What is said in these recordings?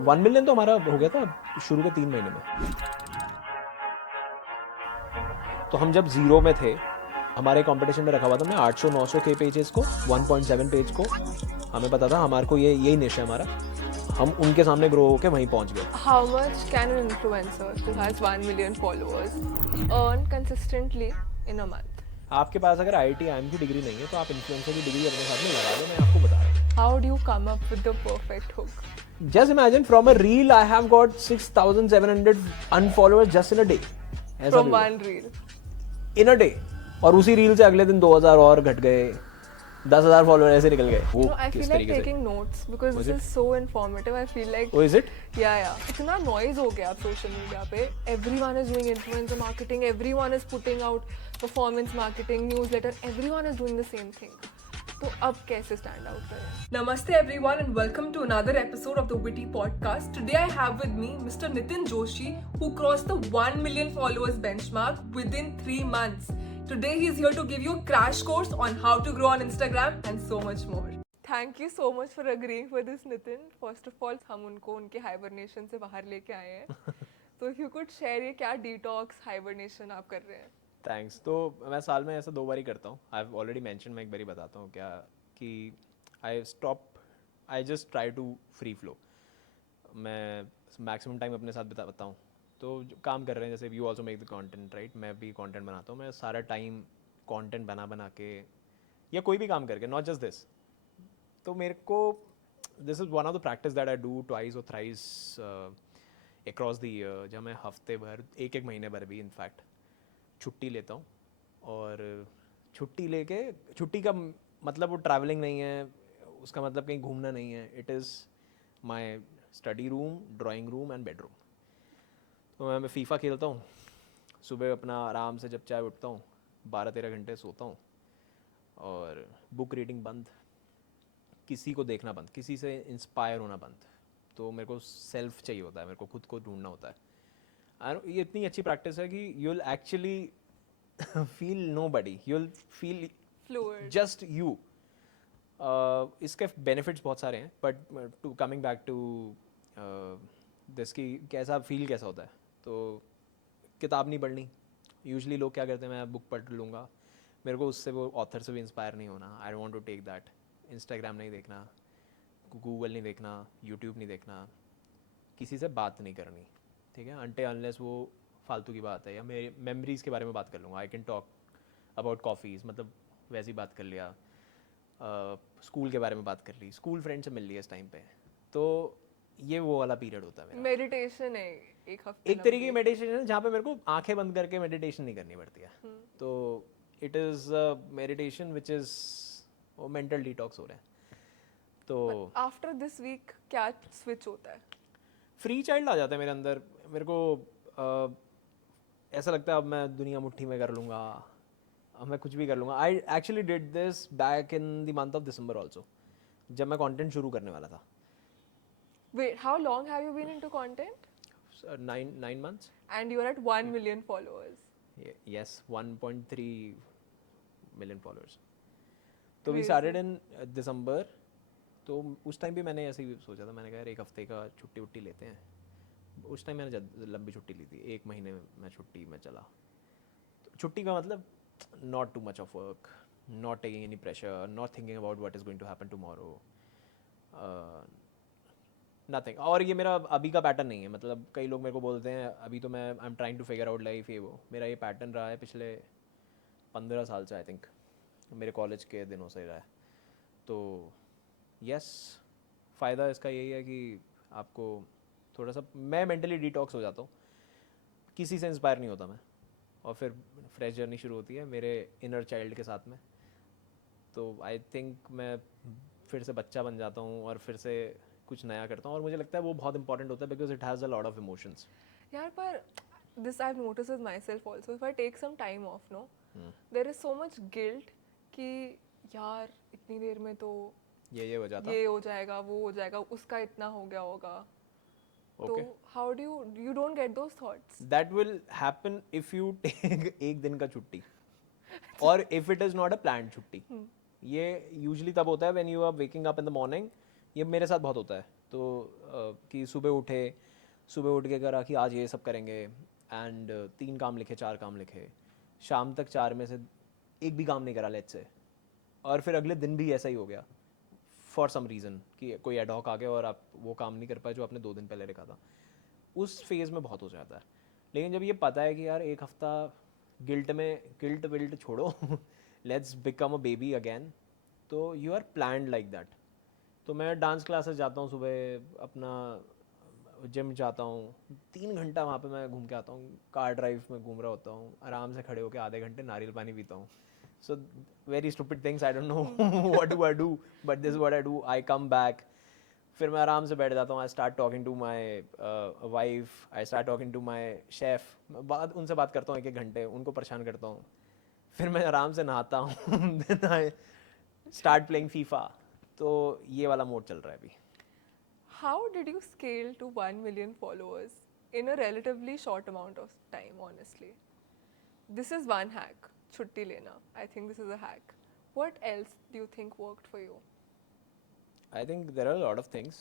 1 million तो हमारा हो गया था शुरू के 3 महीने में। तो हम जब जीरो में थे, हमारे कंपटीशन में रखा हुआ था हमने 800-900 के पेजेस को, 1.7 पेज को। हमें पता था हमारे को यही निश है हमारा। हम उनके सामने ग्रो होके वहीं पहुंच गए। How much can an influencer who has 1 million followers earn consistently in a month? आपके पास अगर IIT-IIM की डिग्री नहीं है तो आप इन्फ्लुएंसर की डिग्री अपने साथ में लगा दो, मैं आपको बता रहा हूँ। How do you come up with the perfect hook? Just imagine from a reel I have got 6,700 unfollowers just in a day. ऐसा From भी हुआ। one reel. In a day. और उसी रील से अगले दिन 2,000 और घट गए, 10,000 फॉलोअर ऐसे निकल गए। वो No, I किस feel like तरीके से? taking notes because Was this it? is so informative. I feel like Oh, is it? yeah. इतना noise हो गया अब social media पे. Everyone is doing influencer marketing. Everyone is putting out performance marketing, newsletter. Everyone is doing the same thing. तो अब कैसे stand out करें? Namaste everyone and welcome to another episode of the Witty Podcast. Today I have with me Mr. Nitin Joshi who crossed the 1 million followers benchmark within 3 months. Today he is here to give you a crash course on how to grow on Instagram and so much more. Thank you so much for agreeing for this, Nitin. First of all, हम उनको उनके hibernation से बाहर लेके आए हैं. So if you could share ये क्या detox hibernation आप कर रहे हैं? थैंक्स। तो मैं साल में ऐसा 2 बार ही करता हूँ। आई हैव ऑलरेडी मेंशन, मैं एक बार ही बताता हूँ क्या कि I just try to free flow. मैं मैक्सिमम टाइम अपने साथ बिताता हूँ। तो जो काम कर रहे हैं, जैसे you also make the content right, मैं भी कंटेंट बनाता हूँ। मैं सारा टाइम कंटेंट बना के या कोई भी काम करके, नॉट जस्ट दिस। तो मेरे को this is one of the practice that I do twice और थ्राइस अक्रॉस द ईयर, जब मैं हफ्ते भर, एक महीने भर भी इनफैक्ट छुट्टी लेता हूँ। और छुट्टी लेके, छुट्टी का मतलब वो ट्रैवलिंग नहीं है, उसका मतलब कहीं घूमना नहीं है। It is my study room, drawing room and bedroom. तो मैं फीफा खेलता हूँ, सुबह अपना आराम से जब चाय उठता हूँ, 12-13 घंटे सोता हूँ, और बुक रीडिंग बंद, किसी को देखना बंद, किसी से इंस्पायर होना बंद। तो मेरे को सेल्फ चाहिए होता है, मेरे को खुद को ढूंढना होता है। ये इतनी अच्छी प्रैक्टिस है कि you will actually feel nobody, you will feel Fluid. Just you. इसके बेनिफिट्स बहुत सारे हैं, but to coming back to this की कैसा फील कैसा होता है। तो किताब नहीं पढ़नी। यूजली लोग क्या करते हैं, मैं बुक पढ़ लूँगा, मेरे को उससे, वो ऑथर से भी इंस्पायर नहीं होना। I want to take that. Instagram नहीं देखना, गूगल नहीं देखना, यूट्यूब नहीं देखना, किसी से बात नहीं करनी, ठीक है, अनटे अनलेस वो फालतू की बात है, या मेरे मेमोरीज़ के बारे में बात कर लूँगा। I can talk about coffees, मतलब वैसी बात कर लिया। स्कूल के बारे में बात कर ली, स्कूल फ्रेंड से मिल लिया इस टाइम पे। तो ये वो वाला पीरियड होता है मेरा। Meditation है एक हफ्ते एक तरीके की मेडिटेशन है जहाँ पे मेरे को आंखें बंद करके मेडिटेशन नहीं करनी पड़ती है। तो it is meditation which is, वो मेंटल डिटॉक्स हो रहे हैं। तो आफ्टर दिस वीक क्या स्विच होता है? फ्री चाइल्ड आ जाता है मेरे अंदर। मेरे को ऐसा लगता है अब मैं दुनिया मुट्ठी में कर लूँगा, अब मैं कुछ भी कर लूँगा। I actually did this back in the month of December also, जब मैं कंटेंट शुरू करने वाला था। Wait, how long have you been into content? 9 months। And you're at 1 million followers. Yes, 1.3 million followers। तो वी Crazy. स्टार्टेड इन दिसंबर। तो उस time भी मैंने ऐसे ही सोचा था, मैंने कहा यार एक हफ्ते का छुट्टी उट्टी लेते हैं। उस टाइम मैंने लंबी छुट्टी ली थी, 1 महीने में छुट्टी में चला। तो छुट्टी का मतलब not too much off work, not taking any pressure, not thinking about what is going to happen tomorrow, nothing. और ये मेरा अभी का पैटर्न नहीं है। मतलब कई लोग मेरे को बोलते हैं अभी तो मैं I am trying to figure out life, ये वो। मेरा ये पैटर्न रहा है पिछले 15 साल से, आई थिंक मेरे कॉलेज के दिनों से रहा है। तो यस, फ़ायदा इसका यही है कि आपको थोड़ा सा, मैं मेंटली डिटॉक्स हो जाता हूँ, किसी से इंस्पायर नहीं होता मैं, और फिर फ्रेश जर्नी शुरू होती है मेरे इनर चाइल्ड के साथ में। तो आई थिंक मैं फिर से बच्चा बन जाता हूँ और फिर से कुछ नया करता हूँ। और मुझे लगता है वो बहुत इंपॉर्टेंट होता है, because it has a lot of emotions. यार पर this I've noticed with myself also. If I take some time off, no, there is so much guilt कि यार इतनी देर में तो ये हो जाता। ये हो जाएगा, वो हो जाएगा, उसका इतना हो गया होगा। ओके, तो how do you don't get those thoughts? That will happen if you take एक दिन का छुट्टी, और if it is not a planned छुट्टी। ये यूजली तब होता है when you are waking up in the morning, ये मेरे साथ बहुत होता है। तो कि सुबह उठ के करा कि आज ये सब करेंगे, एंड 3 काम लिखे, 4 काम लिखे, शाम तक 4 में से एक भी काम नहीं करा लेट्स से, और फिर अगले दिन भी ऐसा ही हो गया फॉर सम रीज़न कि कोई एडहॉक आ गया और आप वो काम नहीं कर पाए जो आपने 2 दिन पहले लिखा था। उस फेज़ में बहुत हो जाता है। लेकिन जब ये पता है कि यार एक हफ़्ता गिल्ट विल्ट छोड़ो let's become a baby again, तो you are planned like that. तो मैं डांस क्लासेस जाता हूँ, सुबह अपना जिम जाता हूँ, 3 घंटा वहाँ पे मैं घूम के आता हूँ, कार ड्राइव में घूम रहा होता हूँ, आराम से खड़े होकर आधे घंटे नारियल पानी पीता हूँ। So very stupid things, I don't know what do I do, but this what I do. I come back, फिर मैं आराम से बैठ जाता हूँ, I start talking to my wife, I start talking to my chef, उनसे बात करता हूँ 1-1 घंटे, उनको परेशान करता हूँ, फिर मैं आराम से नहाता हूँ then I start playing FIFA. तो ये वाला मोड चल रहा है अभी। How did you scale to 1 million followers in a relatively short amount of time, honestly? This is one hack. Chutti lena. I think this is a hack. What else do you think worked for you? I think there are lot of things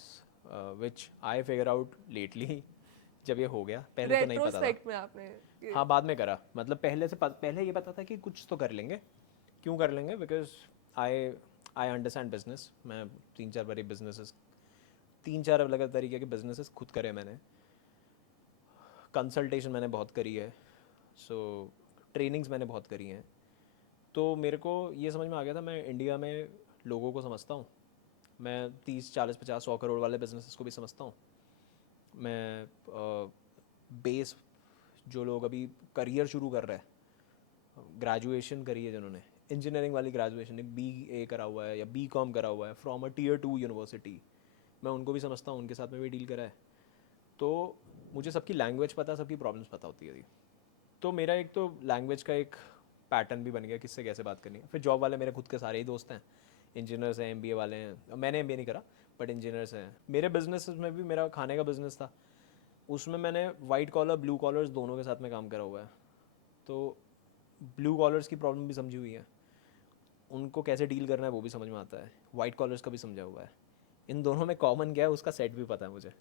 which I figure out lately जब ये हो गया, पहले तो नहीं पता था। Retrospect में आपने ये हाँ, बाद में करा, मतलब पहले ये पता था कि कुछ तो कर लेंगे। क्यों कर लेंगे? Because I I understand business. मैं 3-4 अलग तरीके के बिजनेसेस खुद करे मैंने, कंसल्टेशन मैंने बहुत करी है, सो ट्रेनिंग्स मैंने बहुत करी हैं। तो मेरे को ये समझ में आ गया था, मैं इंडिया में लोगों को समझता हूँ, मैं 30, 40, 50, 100 करोड़ वाले बिजनेसेस को भी समझता हूँ। मैं बेस जो लोग अभी करियर शुरू कर रहे हैं, ग्रेजुएशन करी है जिन्होंने, इंजीनियरिंग वाली ग्रेजुएशन, BA करा हुआ है या BCom करा हुआ है फ्रॉम अ Tier 2 यूनिवर्सिटी, मैं उनको भी समझता हूँ, उनके साथ में भी डील करा है। तो मुझे सबकी लैंग्वेज पता है, सबकी प्रॉब्लम्स पता होती है। तो मेरा एक तो लैंग्वेज का एक पैटर्न भी बन गया, किससे कैसे बात करनी है। फिर जॉब वाले मेरे खुद के सारे ही दोस्त हैं, इंजीनियर्स हैं, MBA वाले हैं, मैंने MBA नहीं करा बट इंजीनियर्स हैं। मेरे बिजनेस में भी, मेरा खाने का बिजनेस था, उसमें मैंने वाइट कॉलर ब्लू कॉलर्स दोनों के साथ में काम करा हुआ है। तो ब्लू कॉलर्स की प्रॉब्लम भी समझी हुई है, उनको कैसे डील करना है वो भी समझ में आता है, वाइट कॉलर्स का भी समझा हुआ है। इन दोनों में कॉमन क्या है उसका सेट भी पता है मुझे,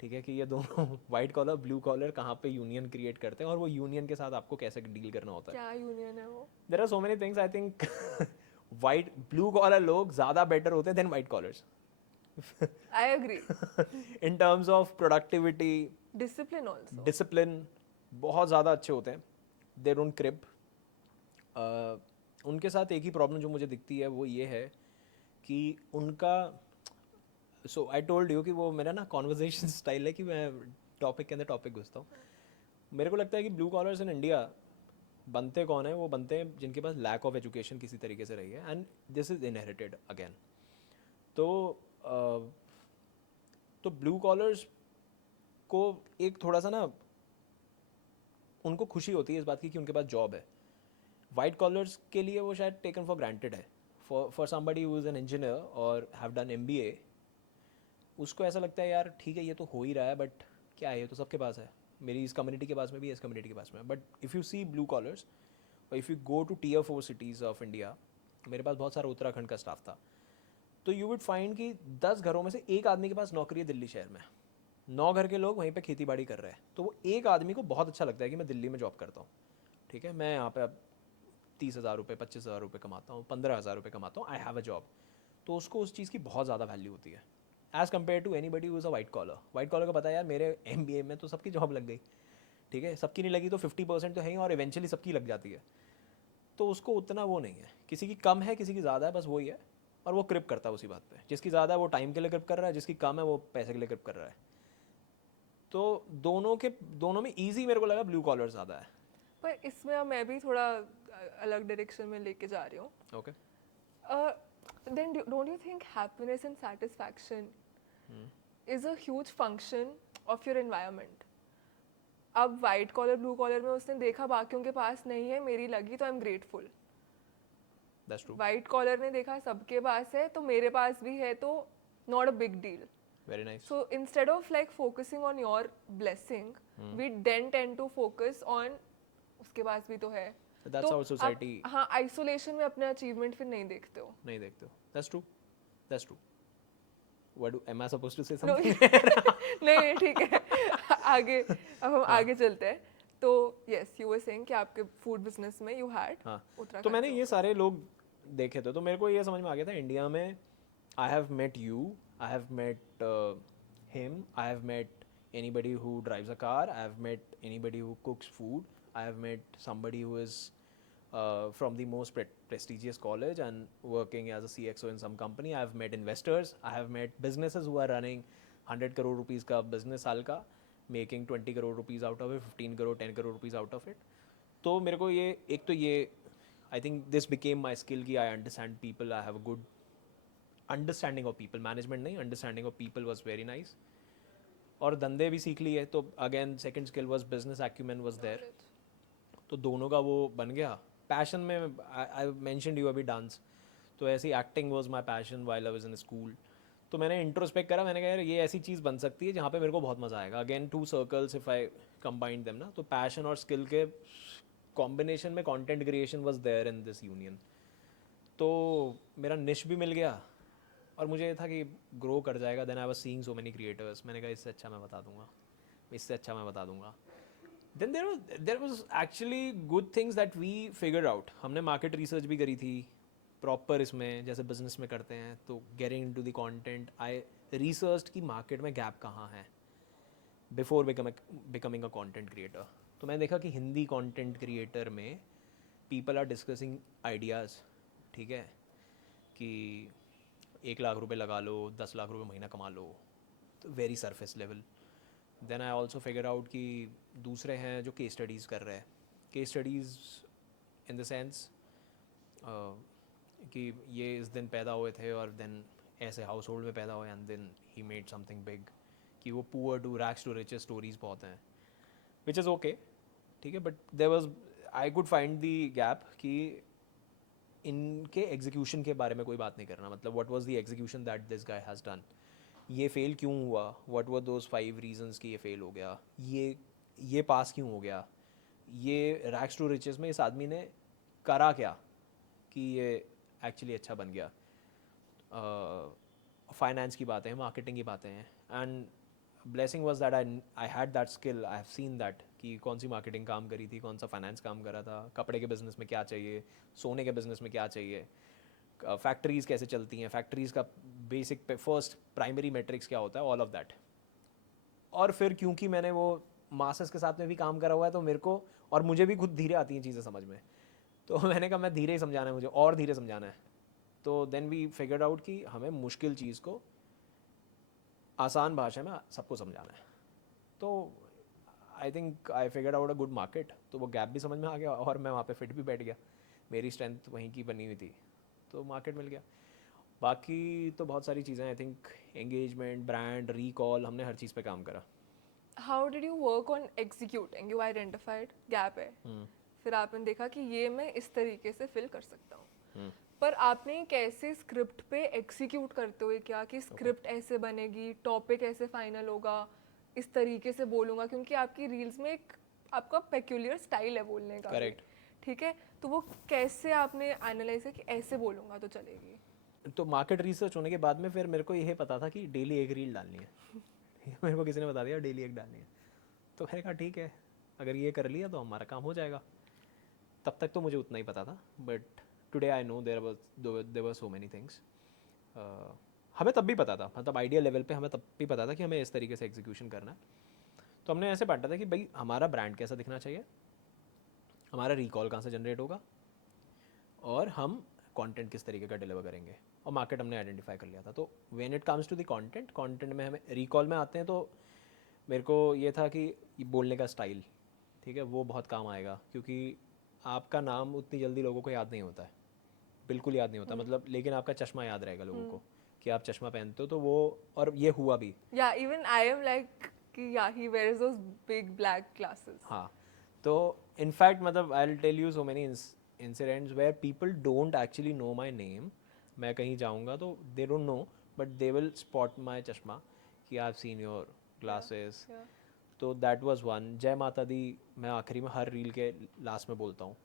ठीक है, कि ये दोनों वाइट कॉलर ब्लू कॉलर कहाँ पे यूनियन क्रिएट करते हैं और वो यूनियन के साथ आपको कैसे डील करना होता है। क्या यूनियन है वो? There are so many things, I think white blue collar लोग ज़्यादा बेटर होते हैं then white collars I agree. In terms of productivity, Discipline also. Discipline, बहुत ज़्यादा अच्छे होते हैं। They don't crib. उनके साथ एक ही प्रॉब्लम जो मुझे दिखती है वो ये है कि उनका, सो आई टोल्ड यू कि वो मेरा ना कॉन्वर्जेशन स्टाइल है कि मैं टॉपिक के अंदर टॉपिक घुसता हूँ। मेरे को लगता है कि ब्लू कॉलर्स इन इंडिया बनते कौन है? वो बनते हैं जिनके पास लैक ऑफ एजुकेशन किसी तरीके से रही है, and this is inherited again. तो तो ब्लू कॉलर्स को एक थोड़ा सा ना, उनको खुशी होती है इस बात की कि उनके पास जॉब है। वाइट कॉलर्स के लिए वो शायद टेकन फॉर ग्रांटेड है। For somebody who is an engineer और हैव डन MBA, उसको ऐसा लगता है यार ठीक है ये तो हो ही रहा है, बट क्या है, ये तो सबके पास है, मेरी इस कम्युनिटी के पास में भी है, इस कम्युनिटी के पास में। But if you see blue collars, और if you go to Tier 4 cities of India, मेरे पास बहुत सारा उत्तराखंड का स्टाफ था, तो यू वुड फाइंड कि 10 घरों में से एक आदमी के पास नौकरी है दिल्ली शहर में, 9 घर के लोग वहीं पे खेती बाड़ी कर रहे हैं। तो वो एक आदमी को बहुत अच्छा लगता है कि मैं दिल्ली में जॉब करता हूँ, ठीक है, मैं यहाँ पे अब 30,000 रुपये, 25,000 रुपये कमाता हूँ, 15,000 रुपये कमाता हूँ, आई हैव अ जॉब। तो उसको उस चीज़ की बहुत ज़्यादा वैल्यू होती है as compared to anybody who is a white collar. White collar को पता है यार मेरे MBA में तो सबकी जॉब लग गई, ठीक है, सबकी नहीं लगी तो 50% तो है ही, और इवेंचुअली सबकी लग जाती है। तो उसको उतना वो नहीं है, किसी की कम है किसी की ज़्यादा है, बस वही है। और वो क्रिप करता है उसी बात पे, जिसकी ज़्यादा है वो टाइम के लिए क्रिप कर रहा है, जिसकी कम है वो पैसे के लिए क्रिप कर रहा है। तो दोनों में ईजी मेरे को लगा ब्लू कॉलर ज़्यादा है। पर इसमें अब मैं भी थोड़ा अलग डायरेक्शन में लेके जा रही हूँ. Okay. Then don't you think happiness and satisfaction is a huge function of your environment? अब वाइट कॉलर ब्लू कॉलर में उसने देखा बाकियों के पास नहीं है, मेरी लगी तो I am grateful. That's true. White collar ने देखा सबके पास है तो मेरे पास भी है, तो not a big deal. Very nice. So instead of like focusing on your blessing, we then tend to focus on उसके पास भी तो है. That's how society. हाँ, आइसोलेशन में अपने अचीवमेंट फिर नहीं देखते हो. नहीं देखते हो, that's true, that's true. what am I supposed to say No, something? नहीं ठीक है आगे अब हम आगे चलते हैं तो यस यू वर सेइंग कि आपके फूड बिजनेस में यू हैड हाँ, उत्तराखंड तो मैंने से ये होकर। सारे लोग देखे थे, तो मेरे को ये समझ में आ गया था इंडिया में I have met you, I have met him, I have met anybody who drives a car, I have met anybody who cooks food, I have met somebody who is from the most prestigious college and working as a CXO in some company, I have met investors, I have met businesses who are running 100 crore rupees का business साल का, making 20 crore rupees out of it, 15 crore 10 crore rupees out of it. तो मेरे को ये एक तो ये I think this became my skill कि I understand people, I have a good understanding of people, management नहीं, understanding of people was very nice, और धंधे भी सीख लिए, तो again second skill was business acumen was there, तो दोनों का वो बन गया। पैशन में आई मेंशनड यू अभी डांस, तो ऐसी acting was my passion while I was in school, तो मैंने इंट्रोस्पेक्ट करा, मैंने कहा यार ये ऐसी चीज़ बन सकती है जहाँ पे मेरे को बहुत मज़ा आएगा। Again two circles if I combine them ना, तो पैशन और स्किल के कॉम्बिनेशन में content creation was there in this union, तो मेरा निश भी मिल गया, और मुझे ये था कि ग्रो कर जाएगा। Then I was seeing so many creators, मैंने कहा इससे अच्छा मैं बता दूंगा, इससे अच्छा मैं बता दूंगा। Then there was actually good things that we figured out. हमने मार्केट रिसर्च भी करी थी प्रॉपर इसमें, जैसे बिजनेस में करते हैं, तो getting into the content I research की मार्केट में गैप कहाँ है before becoming a content creator. तो मैंने देखा कि हिंदी कंटेंट क्रिएटर में पीपल आर डिस्कसिंग आइडियाज़, ठीक है, कि 1 लाख रुपए लगा लो, 10 लाख रुपए महीना कमा लो, तो very surface level. Then I also figure out कि दूसरे हैं जो केस स्टडीज़ कर रहे हैं, case studies in the sense कि ये इस दिन पैदा हुए थे और देन ऐसे हाउस होल्ड में पैदा हुए and then he made something big, कि वो poor to rags to riches stories बहुत हैं, विच इज़ ओके, ठीक है, but there was I could find the gap कि इनके एग्जीक्यूशन के बारे में कोई बात नहीं करना, मतलब what was the execution that this guy has done, ये फेल क्यों हुआ, व्हाट वर दोज 5 रीजंस कि ये फेल हो गया, ये पास क्यों हो गया, ये रैक्स टू रिचेस में इस आदमी ने करा क्या कि ये एक्चुअली अच्छा बन गया। फाइनेंस की बातें हैं, मार्केटिंग की बातें हैं, and blessing was that I had that skill, I have seen that कि कौन सी मार्केटिंग काम करी थी, कौन सा फाइनेंस काम करा था, कपड़े के बिज़नेस में क्या चाहिए, सोने के बिज़नेस में क्या चाहिए, फैक्ट्रीज़ कैसे चलती हैं, फैक्ट्रीज़ का बेसिक पे फर्स्ट प्राइमरी मेट्रिक्स क्या होता है, ऑल ऑफ दैट। और फिर क्योंकि मैंने वो मास्टर्स के साथ में भी काम करा हुआ है, तो मेरे को और मुझे भी खुद धीरे आती हैं चीज़ें समझ में, तो मैंने कहा मैं धीरे ही समझाना है मुझे, और धीरे समझाना है। तो देन वी फिगर्ड आउट कि हमें मुश्किल चीज़ को आसान भाषा में सबको समझाना है। तो I think I figured out a good market, तो वो गैप भी समझ में आ गया और मैं वहाँ पे फिट भी बैठ गया, मेरी स्ट्रेंथ वहीं की बनी हुई थी, तो मार्केट मिल गया। बाकी तो बहुत सारी चीज़ें, I think engagement, brand, recall, हमने हर चीज़ पे काम करा। How did you work on executing, you identified gap है, फिर आपने देखा कि ये मैं इस तरीके से फिल कर सकता हूँ, पर आपने कैसे स्क्रिप्ट पे एग्जीक्यूट करते हुए क्या कि स्क्रिप्ट ऐसे बनेगी, टॉपिक ऐसे फाइनल होगा, इस तरीके से बोलूँगा, क्योंकि आपकी रील्स में एक आपका पेक्यूलियर स्टाइल है बोलने का भी, करेक्ट। ठीक है, तो वो कैसे आपने एनालाइज किया कि ऐसे बोलूँगा तो चलेगी? तो मार्केट रिसर्च होने के बाद में फिर मेरे को यही पता था कि डेली एक रील डालनी है मेरे को किसी ने बता दिया डेली एक डालनी है, तो मैंने कहा ठीक है, अगर ये कर लिया तो हमारा काम हो जाएगा। तब तक तो मुझे उतना ही पता था, but today I know there were so many things. हमें तब भी पता था, मतलब आइडिया लेवल पे हमें तब भी पता था कि हमें इस तरीके से एग्जीक्यूशन करना है। तो हमने ऐसे बांटा था कि भाई हमारा ब्रांड कैसा दिखना चाहिए, हमारा रिकॉल कहाँ से जनरेट होगा, और हम कंटेंट किस तरीके का डिलीवर करेंगे, और मार्केट हमने आइडेंटिफाई कर लिया था। तो when it comes to the content में हमें रिकॉल में आते हैं, तो मेरे को ये था कि ये बोलने का स्टाइल, ठीक है, वो बहुत काम आएगा, क्योंकि आपका नाम उतनी जल्दी लोगों को याद नहीं होता है, बिल्कुल याद नहीं होता, मतलब, लेकिन आपका चश्मा याद रहेगा लोगों को कि आप चश्मा पहनते हो, तो वो, और ये हुआ भी। या इवन आई एम लाइक कि या he wears those big black glasses. हाँ, तो इनफैक्ट मतलब I will tell you so many incidents where people don't actually know my name, मैं कहीं जाऊँगा तो they don't know, but they will spot my चश्मा कि I have seen your glasses. तो दैट वाज वन। जय माता दी मैं आखिरी में हर रील के लास्ट में बोलता हूँ,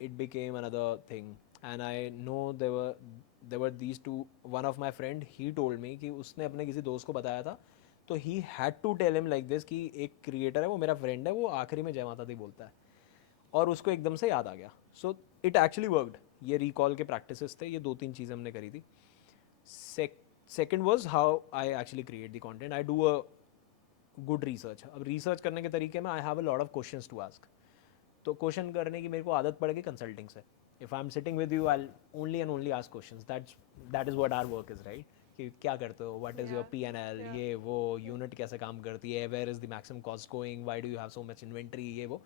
it became another thing, and I know there were these two, one of my friend he told me कि उसने अपने किसी दोस्त को बताया था, तो he had to tell him like this कि एक क्रिएटर है वो मेरा फ्रेंड है, वो आखिरी में जय माता दी बोलता है, और उसको एकदम से याद आ गया. So it actually worked. ये रिकॉल के प्रैक्टिसेस थे, ये 2-3 चीज़ें हमने करी थी. Second was how I actually create the content. I do a good research. अब रिसर्च करने के तरीके में I have a lot of questions to ask. तो क्वेश्चन करने की मेरे को आदत पड़ गई कंसल्टिंग से. If I am sitting with you, I only and only ask questions. That is what our work is, right? कि क्या करते हो, व्हाट इज योर P&L, ये वो, यूनिट कैसे काम करती है, where is the maximum cost going, why do you have so much inventory, ये वो.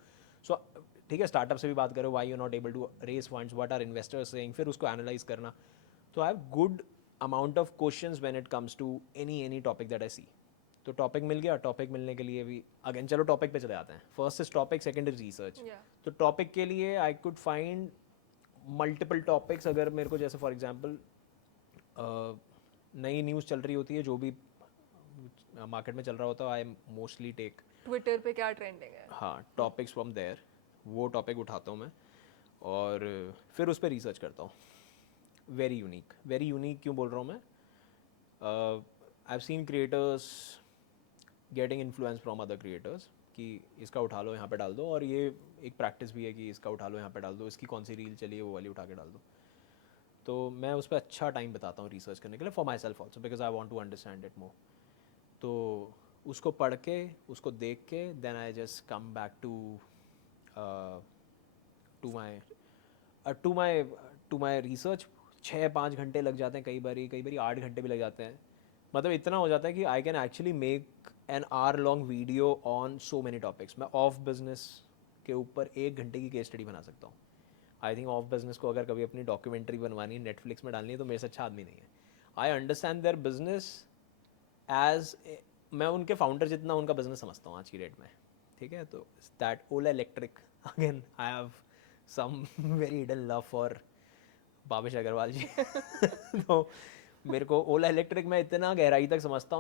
सो ठीक है, स्टार्टअप से भी बात करो, why you not able to raise funds, what are investors saying, फिर उसको एनालाइज करना. तो I have good amount of questions when it comes to any topic that I see. तो टॉपिक मिल गया. टॉपिक मिलने के लिए भी अगेन चलो टॉपिक पे चले जाते हैं. First is topic, second is research. तो टॉपिक के लिए आई कुड फाइंड मल्टीपल टॉपिक्स. अगर मेरे को जैसे फॉर एग्जांपल नई न्यूज़ चल रही होती है, जो भी मार्केट में चल रहा होता है, आई मोस्टली टेक ट्विटर पे क्या ट्रेंडिंग है, हाँ, टॉपिक्स फ्रॉम देयर. वो टॉपिक उठाता हूँ मैं और फिर उस पर रिसर्च करता हूँ. वेरी यूनिक क्यों बोल रहा हूँ मैं? I have scene creators getting influence from other creators कि इसका उठा लो यहाँ पे डाल दो, और ये एक प्रैक्टिस भी है कि इसका उठा लो यहाँ पे डाल दो, इसकी कौन सी रील चली है वो वाली उठा के डाल दो. तो मैं उस पर अच्छा टाइम बताता हूँ रिसर्च करने के लिए, for myself also, because I want to understand it more. तो उसको पढ़ के, उसको देख के, then I just come back to my research. 6-5 घंटे लग जाते हैं, कई बारी 8 घंटे भी लग जाते हैं. मतलब इतना हो जाता है कि आई can actually make an hour long video on so many topics. मैं ऑफ बिजनेस के ऊपर 1 घंटे की केस स्टडी बना सकता हूँ. आई थिंक ऑफ बिजनेस को अगर कभी अपनी डॉक्यूमेंट्री बनवानी है, नेटफ्लिक्स में डालनी है, तो मेरे से अच्छा आदमी नहीं है. I understand their business as, मैं उनके फाउंडर जितना उनका बिजनेस समझता हूँ आज की डेट में. ठीक है, तो that Ola electric, again I have some very hidden love for Bhavesh Aggarwal ji. तो मेरे को ओला इलेक्ट्रिक में इतना गहराई तक समझता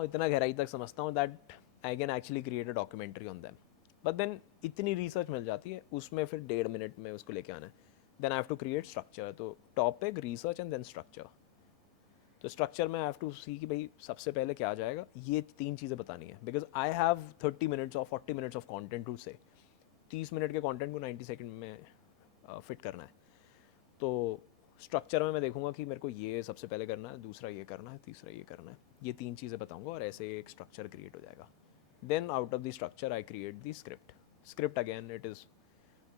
हूँ that I can actually create a documentary on them. But then इतनी रिसर्च मिल जाती है, उसमें फिर 1.5 मिनट में उसको लेके आना है. Then I have to create structure. तो topic, research and then structure. तो स्ट्रक्चर में आई हैव टू सी कि भाई सबसे पहले क्या आ जाएगा, ये 3 चीज़ें बतानी है. बिकॉज आई हैव 30 मिनट्स और 40 मिनट्स ऑफ कॉन्टेंट टू से. 30 मिनट के कॉन्टेंट को 90 सेकेंड में फिट करना है. तो स्ट्रक्चर में मैं देखूंगा कि मेरे को ये सबसे पहले करना है, दूसरा ये करना है, तीसरा ये करना है. ये 3 चीज़ें बताऊंगा और ऐसे एक स्ट्रक्चर क्रिएट हो जाएगा. Then out of the structure I create the script again it is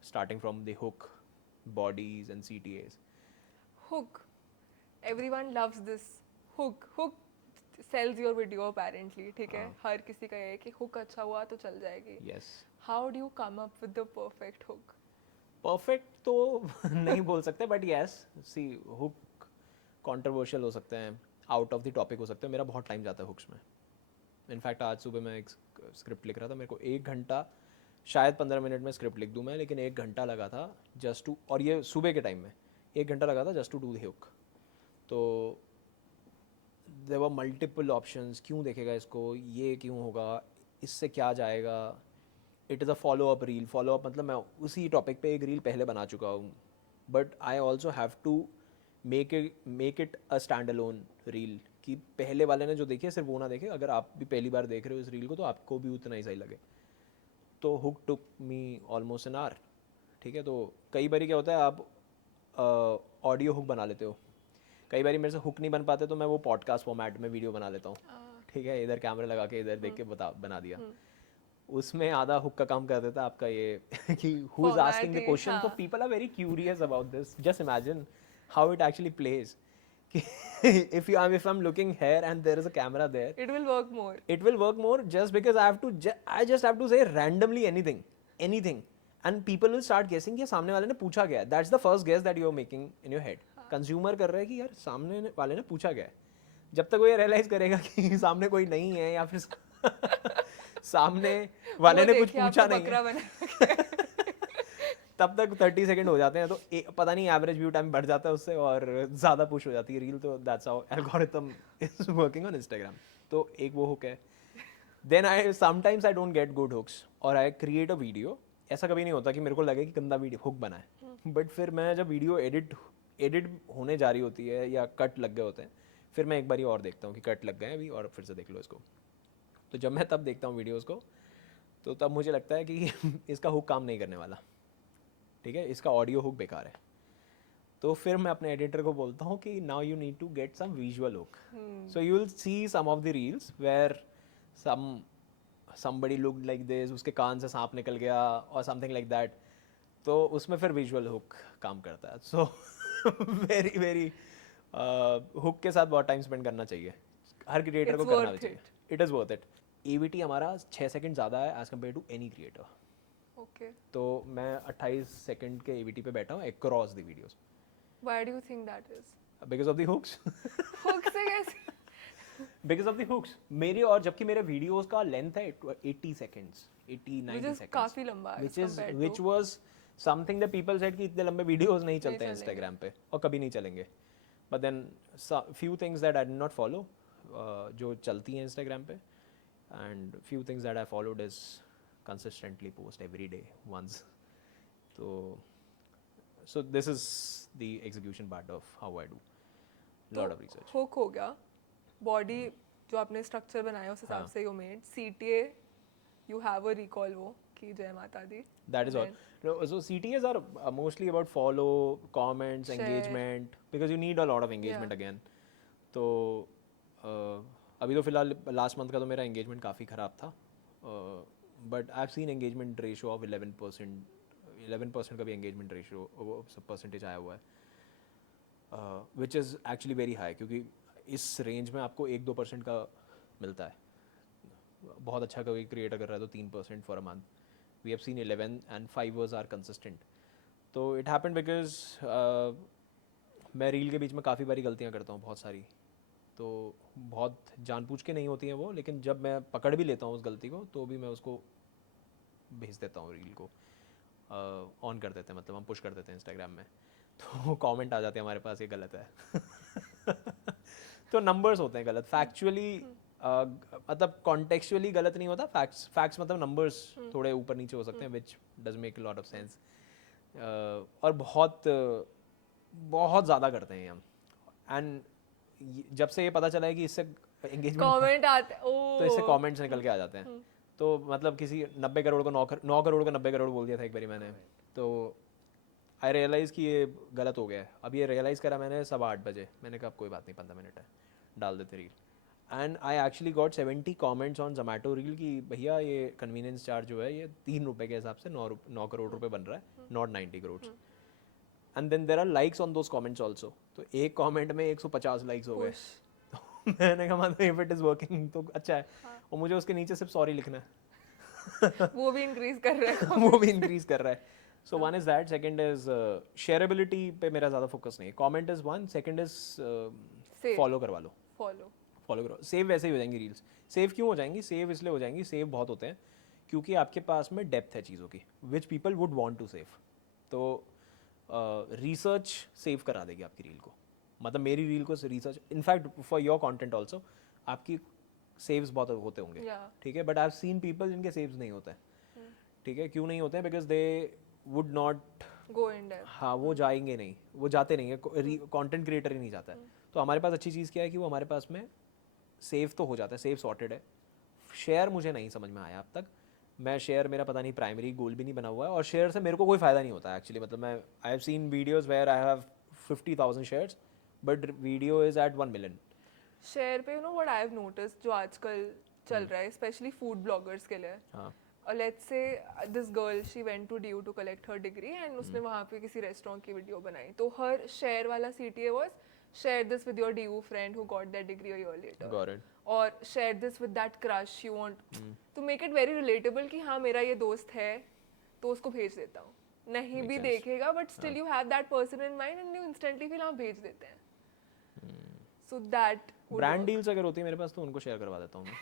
starting from the hook, bodies and CTAs. hook, everyone loves this hook sells your video apparently, ठीक है. हर किसी का ये है कि hook अच्छा हुआ तो चल जाएगी. Yes. How do you come up with the perfect hook? Perfect तो नहीं बोल सकते, but yes, see hook controversial हो सकते हैं, आउट ऑफ द टॉपिक हो सकते हैं. मेरा बहुत टाइम जाता है हुक्स में. इनफैक्ट आज सुबह मैं एक स्क्रिप्ट लिख रहा था, मेरे को 1 घंटा, शायद 15 मिनट में स्क्रिप्ट लिख दूँ मैं, लेकिन 1 घंटा लगा था जस्ट टू, और ये सुबह के टाइम में 1 घंटा लगा था just to do the hook. तो देयर वर मल्टीपल ऑप्शंस. क्यों देखेगा इसको, ये क्यों होगा, इससे क्या जाएगा. It is a follow up reel. Follow up मतलब मैं उसी टॉपिक पे एक रील पहले बना चुका हूँ, but I also have to make it a standalone reel, कि पहले वाले ने जो देखी है सिर्फ वो ना देखे. अगर आप भी पहली बार देख रहे हो इस रील को, तो आपको भी उतना ही सही लगे. तो hook took me almost an hour. ठीक है, तो कई बार क्या होता है, आप ऑडियो हुक बना लेते हो. कई बार मेरे से हुक नहीं बन पाते, तो मैं वो पॉडकास्ट फॉर्मेट में वीडियो बना लेता हूँ. ठीक है, इधर कैमरा लगा के इधर देख के बना दिया. उसमें आधा हुक का काम कर देता है आपका ये कि who is asking the question. तो people are very curious about this. Just imagine how it actually plays. if I'm looking here and there is a camera there, it will work more just because I just have to say randomly anything and people will start guessing कि सामने वाले ने पूछा गया. That's the first guess that you are making in your head. Consumer कर रहा है कि यार सामने वाले ने पूछा गया है. जब तक वो ये रियलाइज करेगा कि सामने कोई नहीं है, या फिर सामने वाले ने कुछ पूछा नहीं है, तब तक 30 सेकंड हो जाते हैं. तो पता नहीं एवरेज व्यू टाइम बढ़ जाता है उससे, और ज़्यादा पुश हो जाती है रील. तो that's how algorithm is working on Instagram. तो एक वो हुक है. Then sometimes I don't get good hooks और आई क्रिएट अ वीडियो. ऐसा कभी नहीं होता कि मेरे को लगे कि गंदा वीडियो हुक बना है, बट फिर मैं जब वीडियो एडिट होने जा रही होती है या कट लग गए होते हैं, फिर मैं एक बारी और देखता हूँ कि कट लग गए हैं अभी और फिर से देख लो इसको। तो जब मैं तब देखता हूँ वीडियोज़ को, तो तब मुझे लगता है कि इसका हुक काम नहीं करने वाला, ठीक है, इसका ऑडियो हुक बेकार है। तो फिर मैं अपने एडिटर को बोलता हूँ कि now you need to get some visual hook. So you will see some of the reels where somebody looked like this, उसके कान से सांप निकल गया और समथिंग लाइक दैट, तो उसमें फिर विजुअल हुक काम करता है। सो वेरी वेरी हुक के साथ बहुत टाइम स्पेंड करना चाहिए, हर क्रिएटर को It's करना भी worth चाहिए। it. It is worth it. EVT हमारा 6 सेकंड ज़्यादा है as compared to any creator. Okay. तो मैं 28 सेकंड के EVT पे बैठा हूँ across the videos, Why do you think that is? Because of the hooks. Hook से कैसे? बिकॉज ऑफ द हुक्स मेरे, और जबकि मेरे वीडियोस का लेंथ है 80 सेकंड्स, 80-90 Which is सेकंड्स, काफी लंबा है which was something that people said कि इतने लंबे वीडियोस नहीं चलते हैं चलेंगे। इंस्टाग्राम पे और कभी नहीं चलेंगे। But then few things that I did not follow, जो चलती हैं इंस्टाग्राम पे, and few things that I followed is consistently post every day once. So this is the execution part of how I do lot of research. Hook हो गया, body जो आपने structure बनाया उस हिसाब हाँ. से you made CTA, you have a recall वो कि जय माता दी। That is all. Then- No, so CTAs are mostly about follow, comments, Share. engagement, because you need a lot of engagement Yeah. again. तो अभी तो फिलहाल लास्ट मंथ का तो मेरा engagement काफ़ी ख़राब था, but I've seen engagement ratio of 11%, 11% का भी engagement ratio वो सब percentage आया हुआ है, which is actually very high, क्योंकि इस रेंज में आपको 1-2% का मिलता है। बहुत अच्छा कोई क्रिएटर कर रहा है तो 3% for a month, we have seen 11 and 5 was are consistent. तो इट हैपेंड बिकॉज मैं रील के बीच में काफ़ी बारी गलतियाँ करता हूँ, बहुत सारी, तो बहुत जानबूझ के नहीं होती हैं वो, लेकिन जब मैं पकड़ भी लेता हूँ उस गलती को तो भी मैं उसको भेज देता हूँ, रील को ऑन कर देते हैं, मतलब हम पुश कर देते हैं इंस्टाग्राम में, तो कमेंट आ जाते हैं हमारे पास ये गलत है। तो नंबर्स होते हैं गलत, फैक्चुअली मतलब कॉन्टेक्चुअली गलत नहीं होता, फैक्ट्स मतलब नंबर्स थोड़े ऊपर नीचे हो सकते हैं, which does make lot of sense, और बहुत ज़्यादा करते हैं हम। एंड जब से ये पता चला है कि इससे एंगेजमेंट, कमेंट आते तो इससे कमेंट्स निकल के आ जाते हैं। तो मतलब किसी 90 करोड़ को 9 करोड़ को 90 करोड़ बोल दिया था एक बारी मैंने, तो आई रियलाइज़ कि ये गलत हो गया है। अब ये रियलाइज़ करा मैंने 8:15 बजे, मैंने कहा कोई बात नहीं, 15 मिनट है, डाल देते reel. And I actually got 70 comments on Zomato reel कि भैया ये कन्वीनियंस चार्ज जो है ये 3 रुपये के हिसाब से 9 करोड़ रुपए बन रहा है, not 90 crore. And then there are likes on those comments also, तो एक कमेंट में 150 लाइक्स हो गए। तो मैंने कहा मतलब इफ इट इज़ वर्किंग तो अच्छा है, और मुझे उसके नीचे सिर्फ सॉरी लिखना है। वो भी इंक्रीज कर रहा है। वो भी इंक्रीज कर रहा है। So one is that, second is shareability पे मेरा ज़्यादा फोकस नहीं है। Comment is one, second is follow करवा लो, फॉलो करो। सेव वैसे ही हो जाएंगी रील्स। सेव क्यों हो जाएंगी? सेव इसलिए हो जाएंगी, सेव बहुत होते हैं क्योंकि आपके पास में डेप्थ है चीज़ों की, which people would want to save. तो रिसर्च सेव करा देगी आपकी रील को, मतलब मेरी रील को research, in fact for your content also आपकी सेव्स बहुत होते होंगे, ठीक है, but I have seen people जिनके सेव्स नहीं होते हैं, ठीक है। क्यों नहीं होते हैं? Because they would not go in depth. हाँ, वो जाएंगे नहीं, वो जाते नहीं है, कंटेंट क्रिएटर ही नहीं जाता है। तो हमारे पास अच्छी चीज़ क्या है कि वो हमारे पास में सेव तो हो जाता है, सेव सॉर्टेड है। शेयर मुझे नहीं समझ में आया अब तक, मैं शेयर, मेरा पता नहीं प्राइमरी गोल भी नहीं बना हुआ है, और शेयर से मेरे को कोई फ़ायदा नहीं होता है एक्चुअली। मतलब मैं I have seen videos where I have 50,000 shares but video is at 1 million. Share पे you know what I have noticed जो आजकल चल रहा है स्पेशली फूड ब्लॉगर्स के लिए, हाँ, let's say this girl she went to DU to collect her degree and उसने वहाँ पे किसी रेस्टोरेंट की वीडियो बनाई, तो हर शेयर वाला CTA was share this with your DU friend who got that degree a year later, got it, और share this with that crush you want to make it very relatable कि हाँ मेरा ये दोस्त है तो उसको भेज देता हूँ, नहीं भी देखेगा but still you have that person in mind and you instantly फिर हाँ भेज देते हैं। सो दैट ब्रांड डील्स अगर होती है मेरे पास तो उनको शेयर करवा देता हूँ मैं।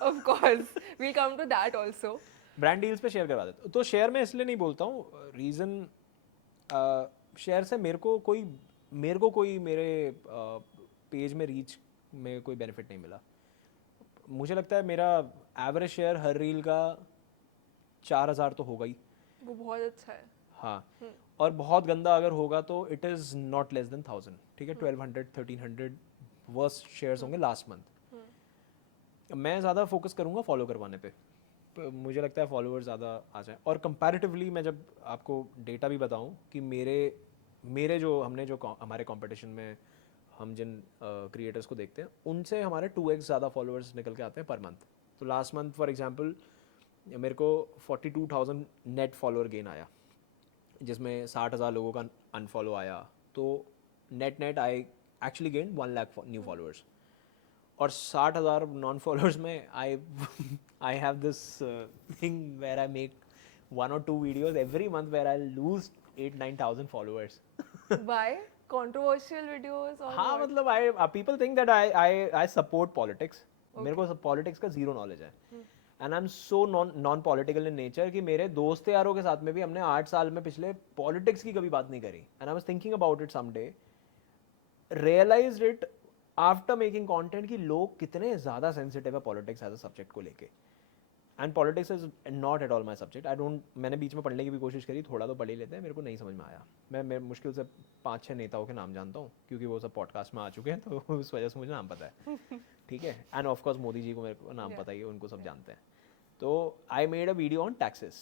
Of course we'll come to that also. Brand deals पे शेयर करवा देता हूँ। तो शेयर में इसलिए नहीं बोलता हूँ, रीज़न शेयर से मेरे को कोई मेरे पेज में रीच में कोई बेनिफिट नहीं मिला। मुझे लगता है मेरा एवरेज शेयर हर रील का 4,000 तो होगा ही। वो बहुत अच्छा है। हाँ, और बहुत गंदा अगर होगा तो it is not less than 1000, ठीक है, 1200 1300 वर्स्ट शेयर्स होंगे लास्ट मंथ। मैं ज़्यादा फोकस करूँगा फॉलो करवाने पे, मुझे लगता है फॉलोअर्स ज़्यादा आ जाए। और कंपैरेटिवली मैं जब आपको डेटा भी बताऊँ कि मेरे जो हमारे कंपटीशन में हम जिन क्रिएटर्स को देखते हैं उनसे हमारे 2x ज़्यादा फॉलोअर्स निकल के आते हैं पर मंथ। तो लास्ट मंथ फॉर एग्जांपल मेरे को 42,000 नेट फॉलोअर गेन आया, जिसमें 60,000 लोगों का अनफॉलो आया। तो net I actually gain 1 lakh new followers. और 60,000 नॉन फॉलोअर्स में I have this thing where I make 1 or 2 videos every month where I lose 8-9,000 followers. Why? Controversial videos or हाँ, what? मतलब I people think that I support politics. मेरे को politics का zero knowledge है and I am so non political in nature कि मेरे दोस्त यारों के साथ में भी हमने 8 साल में पिछले पॉलिटिक्स की कभी बात नहीं करी। And I was thinking about it someday, realized it after making content कि लोग कितने ज़्यादा सेंसिटिव है पॉलिटिक्स एज अ सब्जेक्ट को लेके। And politics is not at all my subject. मैंने बीच में पढ़ने की भी कोशिश करी, थोड़ा तो पढ़ ही लेते हैं, मेरे को नहीं समझ में आया। मैं मुश्किल से 5-6 नेताओं के नाम जानता हूँ क्योंकि वो सब पॉडकास्ट में आ चुके हैं, तो उस वजह से मुझे नाम पता है, ठीक है। एंड ऑफकोर्स मोदी जी को मेरे को नाम पता ही है, उनको सब जानते हैं। तो I made a video on taxes,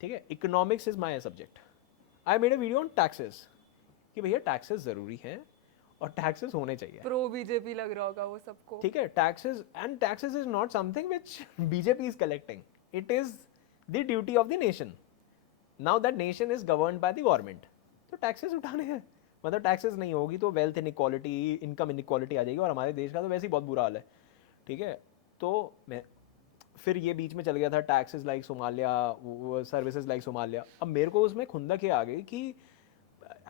ठीक है, economics is my subject. I made a video on taxes कि भैया टैक्सेस ज़रूरी हैं और टैक्सेस होने चाहिए। प्रो बीजेपी लग रहा होगा वो सबको। ठीक है, taxes is not something which BJP is collecting, it is the duty of the nation. Now that nation is governed by the government, तो टैक्सेस उठाने हैं। मतलब टैक्सेस नहीं होगी तो वेल्थ इनइक्वालिटी, इनकम इनइक्वालिटी आ जाएगी, और हमारे देश का तो वैसे ही बहुत बुरा हाल है, ठीक है। तो मैं फिर ये बीच में चल गया था taxes like Somalia, services like Somalia. अब मेरे को उसमें खुंदक ये आ गई कि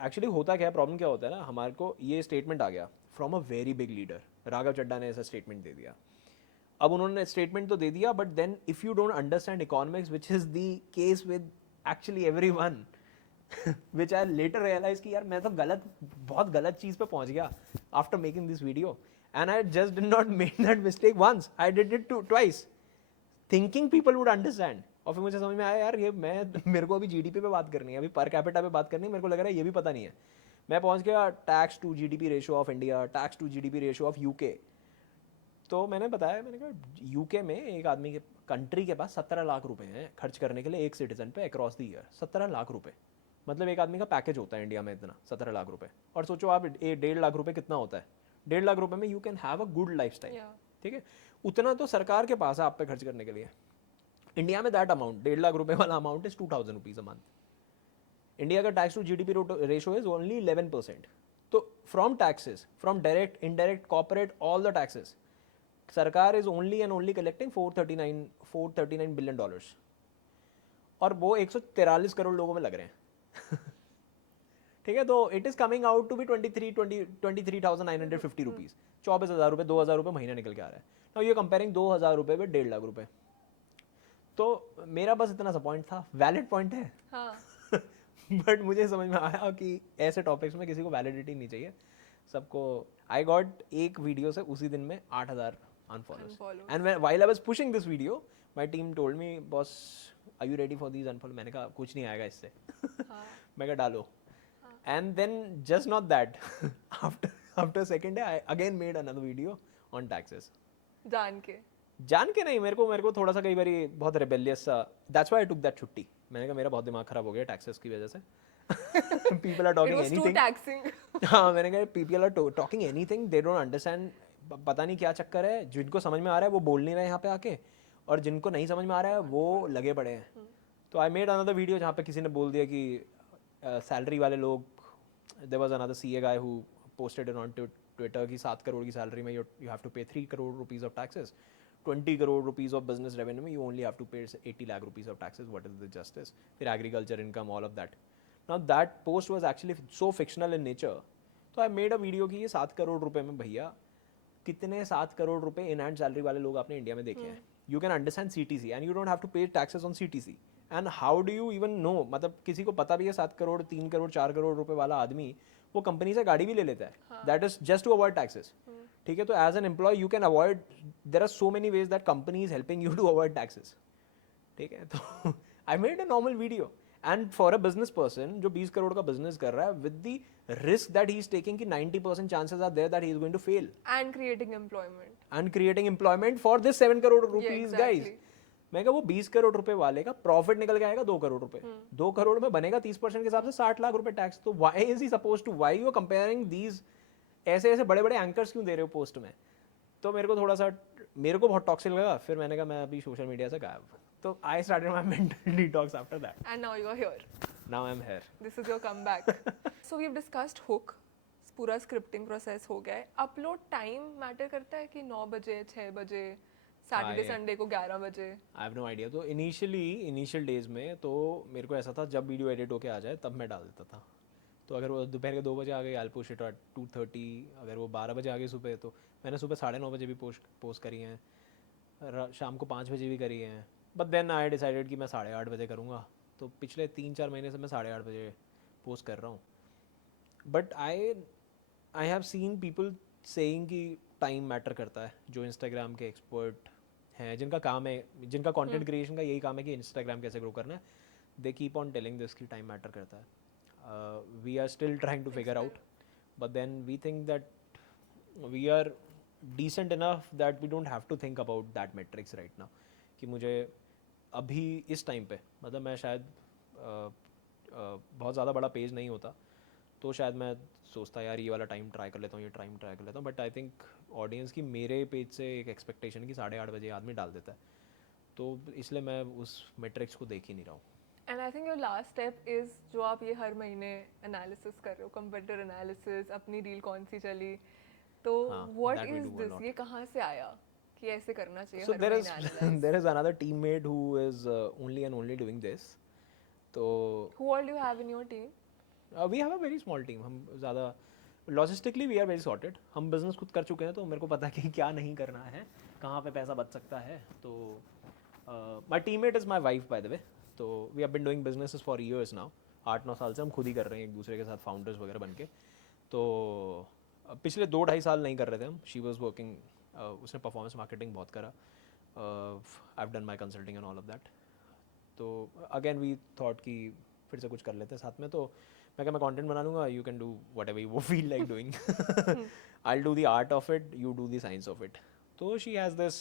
एक्चुअली होता क्या है, प्रॉब्लम क्या होता है ना, हमारे को ये स्टेटमेंट आ गया from a very big leader, Raghav Chadha ने ऐसा स्टेटमेंट दे दिया। अब उन्होंने स्टेटमेंट तो दे दिया, but then if you don't understand economics which is the case with actually everyone, which I later realize कि यार मैं तो बहुत गलत चीज़ पे पहुंच गया after making this video. And I just did not make that mistake once, I did it twice thinking people would understand. और फिर मुझे समझ में आया यार ये मेरे को अभी जीडीपी पे बात करनी है, अभी पर कैपिटा पे बात करनी है, मेरे को लग रहा है ये भी पता नहीं है। मैं पहुंच गया tax to GDP ratio of India, tax to GDP ratio of UK. तो मैंने बताया, मैंने कहा यूके में एक आदमी के कंट्री के पास 17 लाख रुपए हैं खर्च करने के लिए एक सिटीजन पे अक्रॉस द ईयर। 17 लाख रुपए, मतलब एक आदमी का पैकेज होता है इंडिया में इतना, 17 लाख रुपए। और सोचो आप 1.5 लाख रुपए कितना होता है, 1.5 लाख रुपए में you can have a good life style, ठीक है। उतना तो सरकार के पास है आप पे खर्च करने के लिए। इंडिया में दैट अमाउंट, 1.5 लाख रुपए वाला amount is 2,000 rupees a month. India का tax to GDP ratio is only 11%। तो from taxes, from direct, indirect, corporate, all the taxes, सरकार is only and only collecting $439 billion, और वो 143 करोड़ लोगों में लग रहे हैं। ठीक है, तो it is coming out to be 23,950 rupees, 24,000 रुपये, 2,000 रुपये महीना निकल के आ रहा है। नाउ ये कंपेयरिंग 2,000 रुपये में 1.5 लाख रुपए। तो मेरा बस इतना सा पॉइंट था, वैलिड पॉइंट है, बट मुझे समझ में आया कि ऐसे टॉपिक्स में किसी को वैलिडिटी नहीं चाहिए सबको। आई गॉट एक वीडियो से उसी दिन में 8,000 unfollows, and while I was pushing this video my team told me, boss are you ready for these unfollow. मैंने कहा कुछ नहीं आएगा इससे। मैं कहा डालो, and then just not that, after second day I again made another video on taxes. जान के नहीं, मेरे को थोड़ा सा कई बार बहुत रिबेलियस सा, that's why I took that छुट्टी। मैंने कहा मेरा बहुत दिमाग खराब हो गया टैक्सेस की वजह से। People are talking anything. हाँ, मैंने कहा people are talking anything, they don't understand, पता नहीं क्या चक्कर है। जिनको समझ में आ रहा है वो बोल नहीं रहे यहाँ पे आके, और जिनको नहीं समझ में आ रहा है वो लगे पड़े हैं। तो आई मेड अनदर वीडियो जहाँ पे किसी ने बोल दिया कि सैलरी वाले लोग, there was another CA guy who posted on Twitter की 7 करोड़ की सैलरी में you have to pay 3 crore rupees of taxes, 20 crore rupees of business revenue में you only have to pay 80 lakh rupees of taxes, what is the justice, फिर agriculture income, all of that. Now that post was actually so fictional in nature. तो I made a video की ये 7 करोड़ रुपए में भैया कितने 7 करोड़ रुपए इन हैंड सैलरी वाले लोग आपने इंडिया में देखे हैं। You can understand CTC and you don't have to pay taxes on CTC. And how do you even know, मतलब किसी को पता भी है 7 करोड़, 3 करोड़, 4 करोड़ रुपए वाला आदमी वो कंपनी से गाड़ी भी ले लेता है, that is just to avoid taxes. ठीक है, तो as an employee you can avoid, there are so many ways that company is helping you to avoid taxes. ठीक है, तो I made a normal video and for a business person जो 20 करोड़ का business कर रहा है with the risk that he is taking कि 90% chances are there that he is going to fail And creating employment. And creating employment for this 7 crore Yeah, rupees exactly. Guys. मैं कहा वो 20 करोड़ रुपए वाले का प्रॉफिट निकल के आएगा 2 करोड़ रुपए. 2 करोड़ में बनेगा 30% के हिसाब से 60 लाख रुपए टैक्स. तो why is he suppose to, why you are comparing these, ऐसे ऐसे बड़े बड़े एंकर्स क्यों दे रहे हो पोस्ट में. तो मेरे को थोड़ा सा, मेरे को बहुत टॉक्सिक लगा. फिर मैंने कहा मैं अभी सोशल मीडिया से गायब. तो I started my mental detox after that. And now you are here. Now I am here. This is your comeback. So we've discussed hook. पूरा स्क्रिप्टिंग प्रोसेस हो गया है. अपलोड टाइम मैटर करता है कि 9 बजे 6 बजे सैटरडे संडे को 11 बजे. I have no idea. तो इनिशियल डेज में तो मेरे को ऐसा था जब वीडियो एडिट होके आ जाए तब मैं डाल देता था. तो अगर वो दोपहर के 2 बजे आ गई आई पुश इट एट 2:30. अगर वो 12 बजे आ गई सुबह तो मैंने सुबह 9:30 बजे भी पोस्ट करी हैं. शाम को 5 बजे भी करी हैं. बट देन आई डिसाइडेड कि मैं 8:30 बजे करूँगा. तो पिछले 3-4 महीने से मैं 8:30 बजे पोस्ट कर रहा हूँ. But I have seen people saying कि टाइम मैटर करता है. जो इंस्टाग्राम के एक्सपर्ट हैं, जिनका काम है, जिनका कंटेंट क्रिएशन का यही काम है कि इंस्टाग्राम कैसे ग्रो करना है, they keep on telling this कि टाइम मैटर करता है. We are still trying to figure out, but then we think that we are decent enough that we don't have to think about that metrics right now. कि मुझे अभी इस time पे, मतलब मैं शायद बहुत ज़्यादा बड़ा पेज नहीं होता तो शायद मैं सोचता यार ये वाला टाइम ट्राई कर लेता हूँ, ये टाइम ट्राई कर लेता हूँ. बट आई थिंक ऑडियंस की मेरे पेज से एक एक्सपेक्टेशन कि 8:30 बजे आदमी डाल देता है. तो इसलिए मैं उस मेट्रिक्स को देख ही नहीं रहा हूँ. And I think your last step is जो आप ये हर महीने एनालिसिस कर रहे हो, कंपेटिटर एनालिसिस, अपनी रील कौन सी चली. तो what that we is do a this, lot. ये कहाँ से आया कि ऐसे करना चाहिए So हर there महीने is analyse. there is another teammate who is only and only doing this. तो Who all do you have in your team? We have a very small team. हम ज़्यादा logistically we are very sorted. हम business खुद कर चुके हैं तो मेरे को पता है कि क्या नहीं करना है, कहाँ पे पैसा बच सकता है. तो my teammate is my wife by the way. तो we have been doing businesses for years now. 8-9 साल से हम खुद ही कर रहे हैं एक दूसरे के साथ, फाउंडर्स वगैरह बन के. तो पिछले 2-2.5 साल नहीं कर रहे थे हम. शी वॉज वर्किंग, उसने परफॉर्मेंस मार्केटिंग बहुत करा. I have done my consulting and all of that. तो अगेन वी थॉट कि फिर से कुछ कर लेते हैं साथ में. तो मैं क्या, मैं कंटेंट बना लूँगा, you can do whatever you feel like doing. I will do the art of it, you do the science of it. तो she has this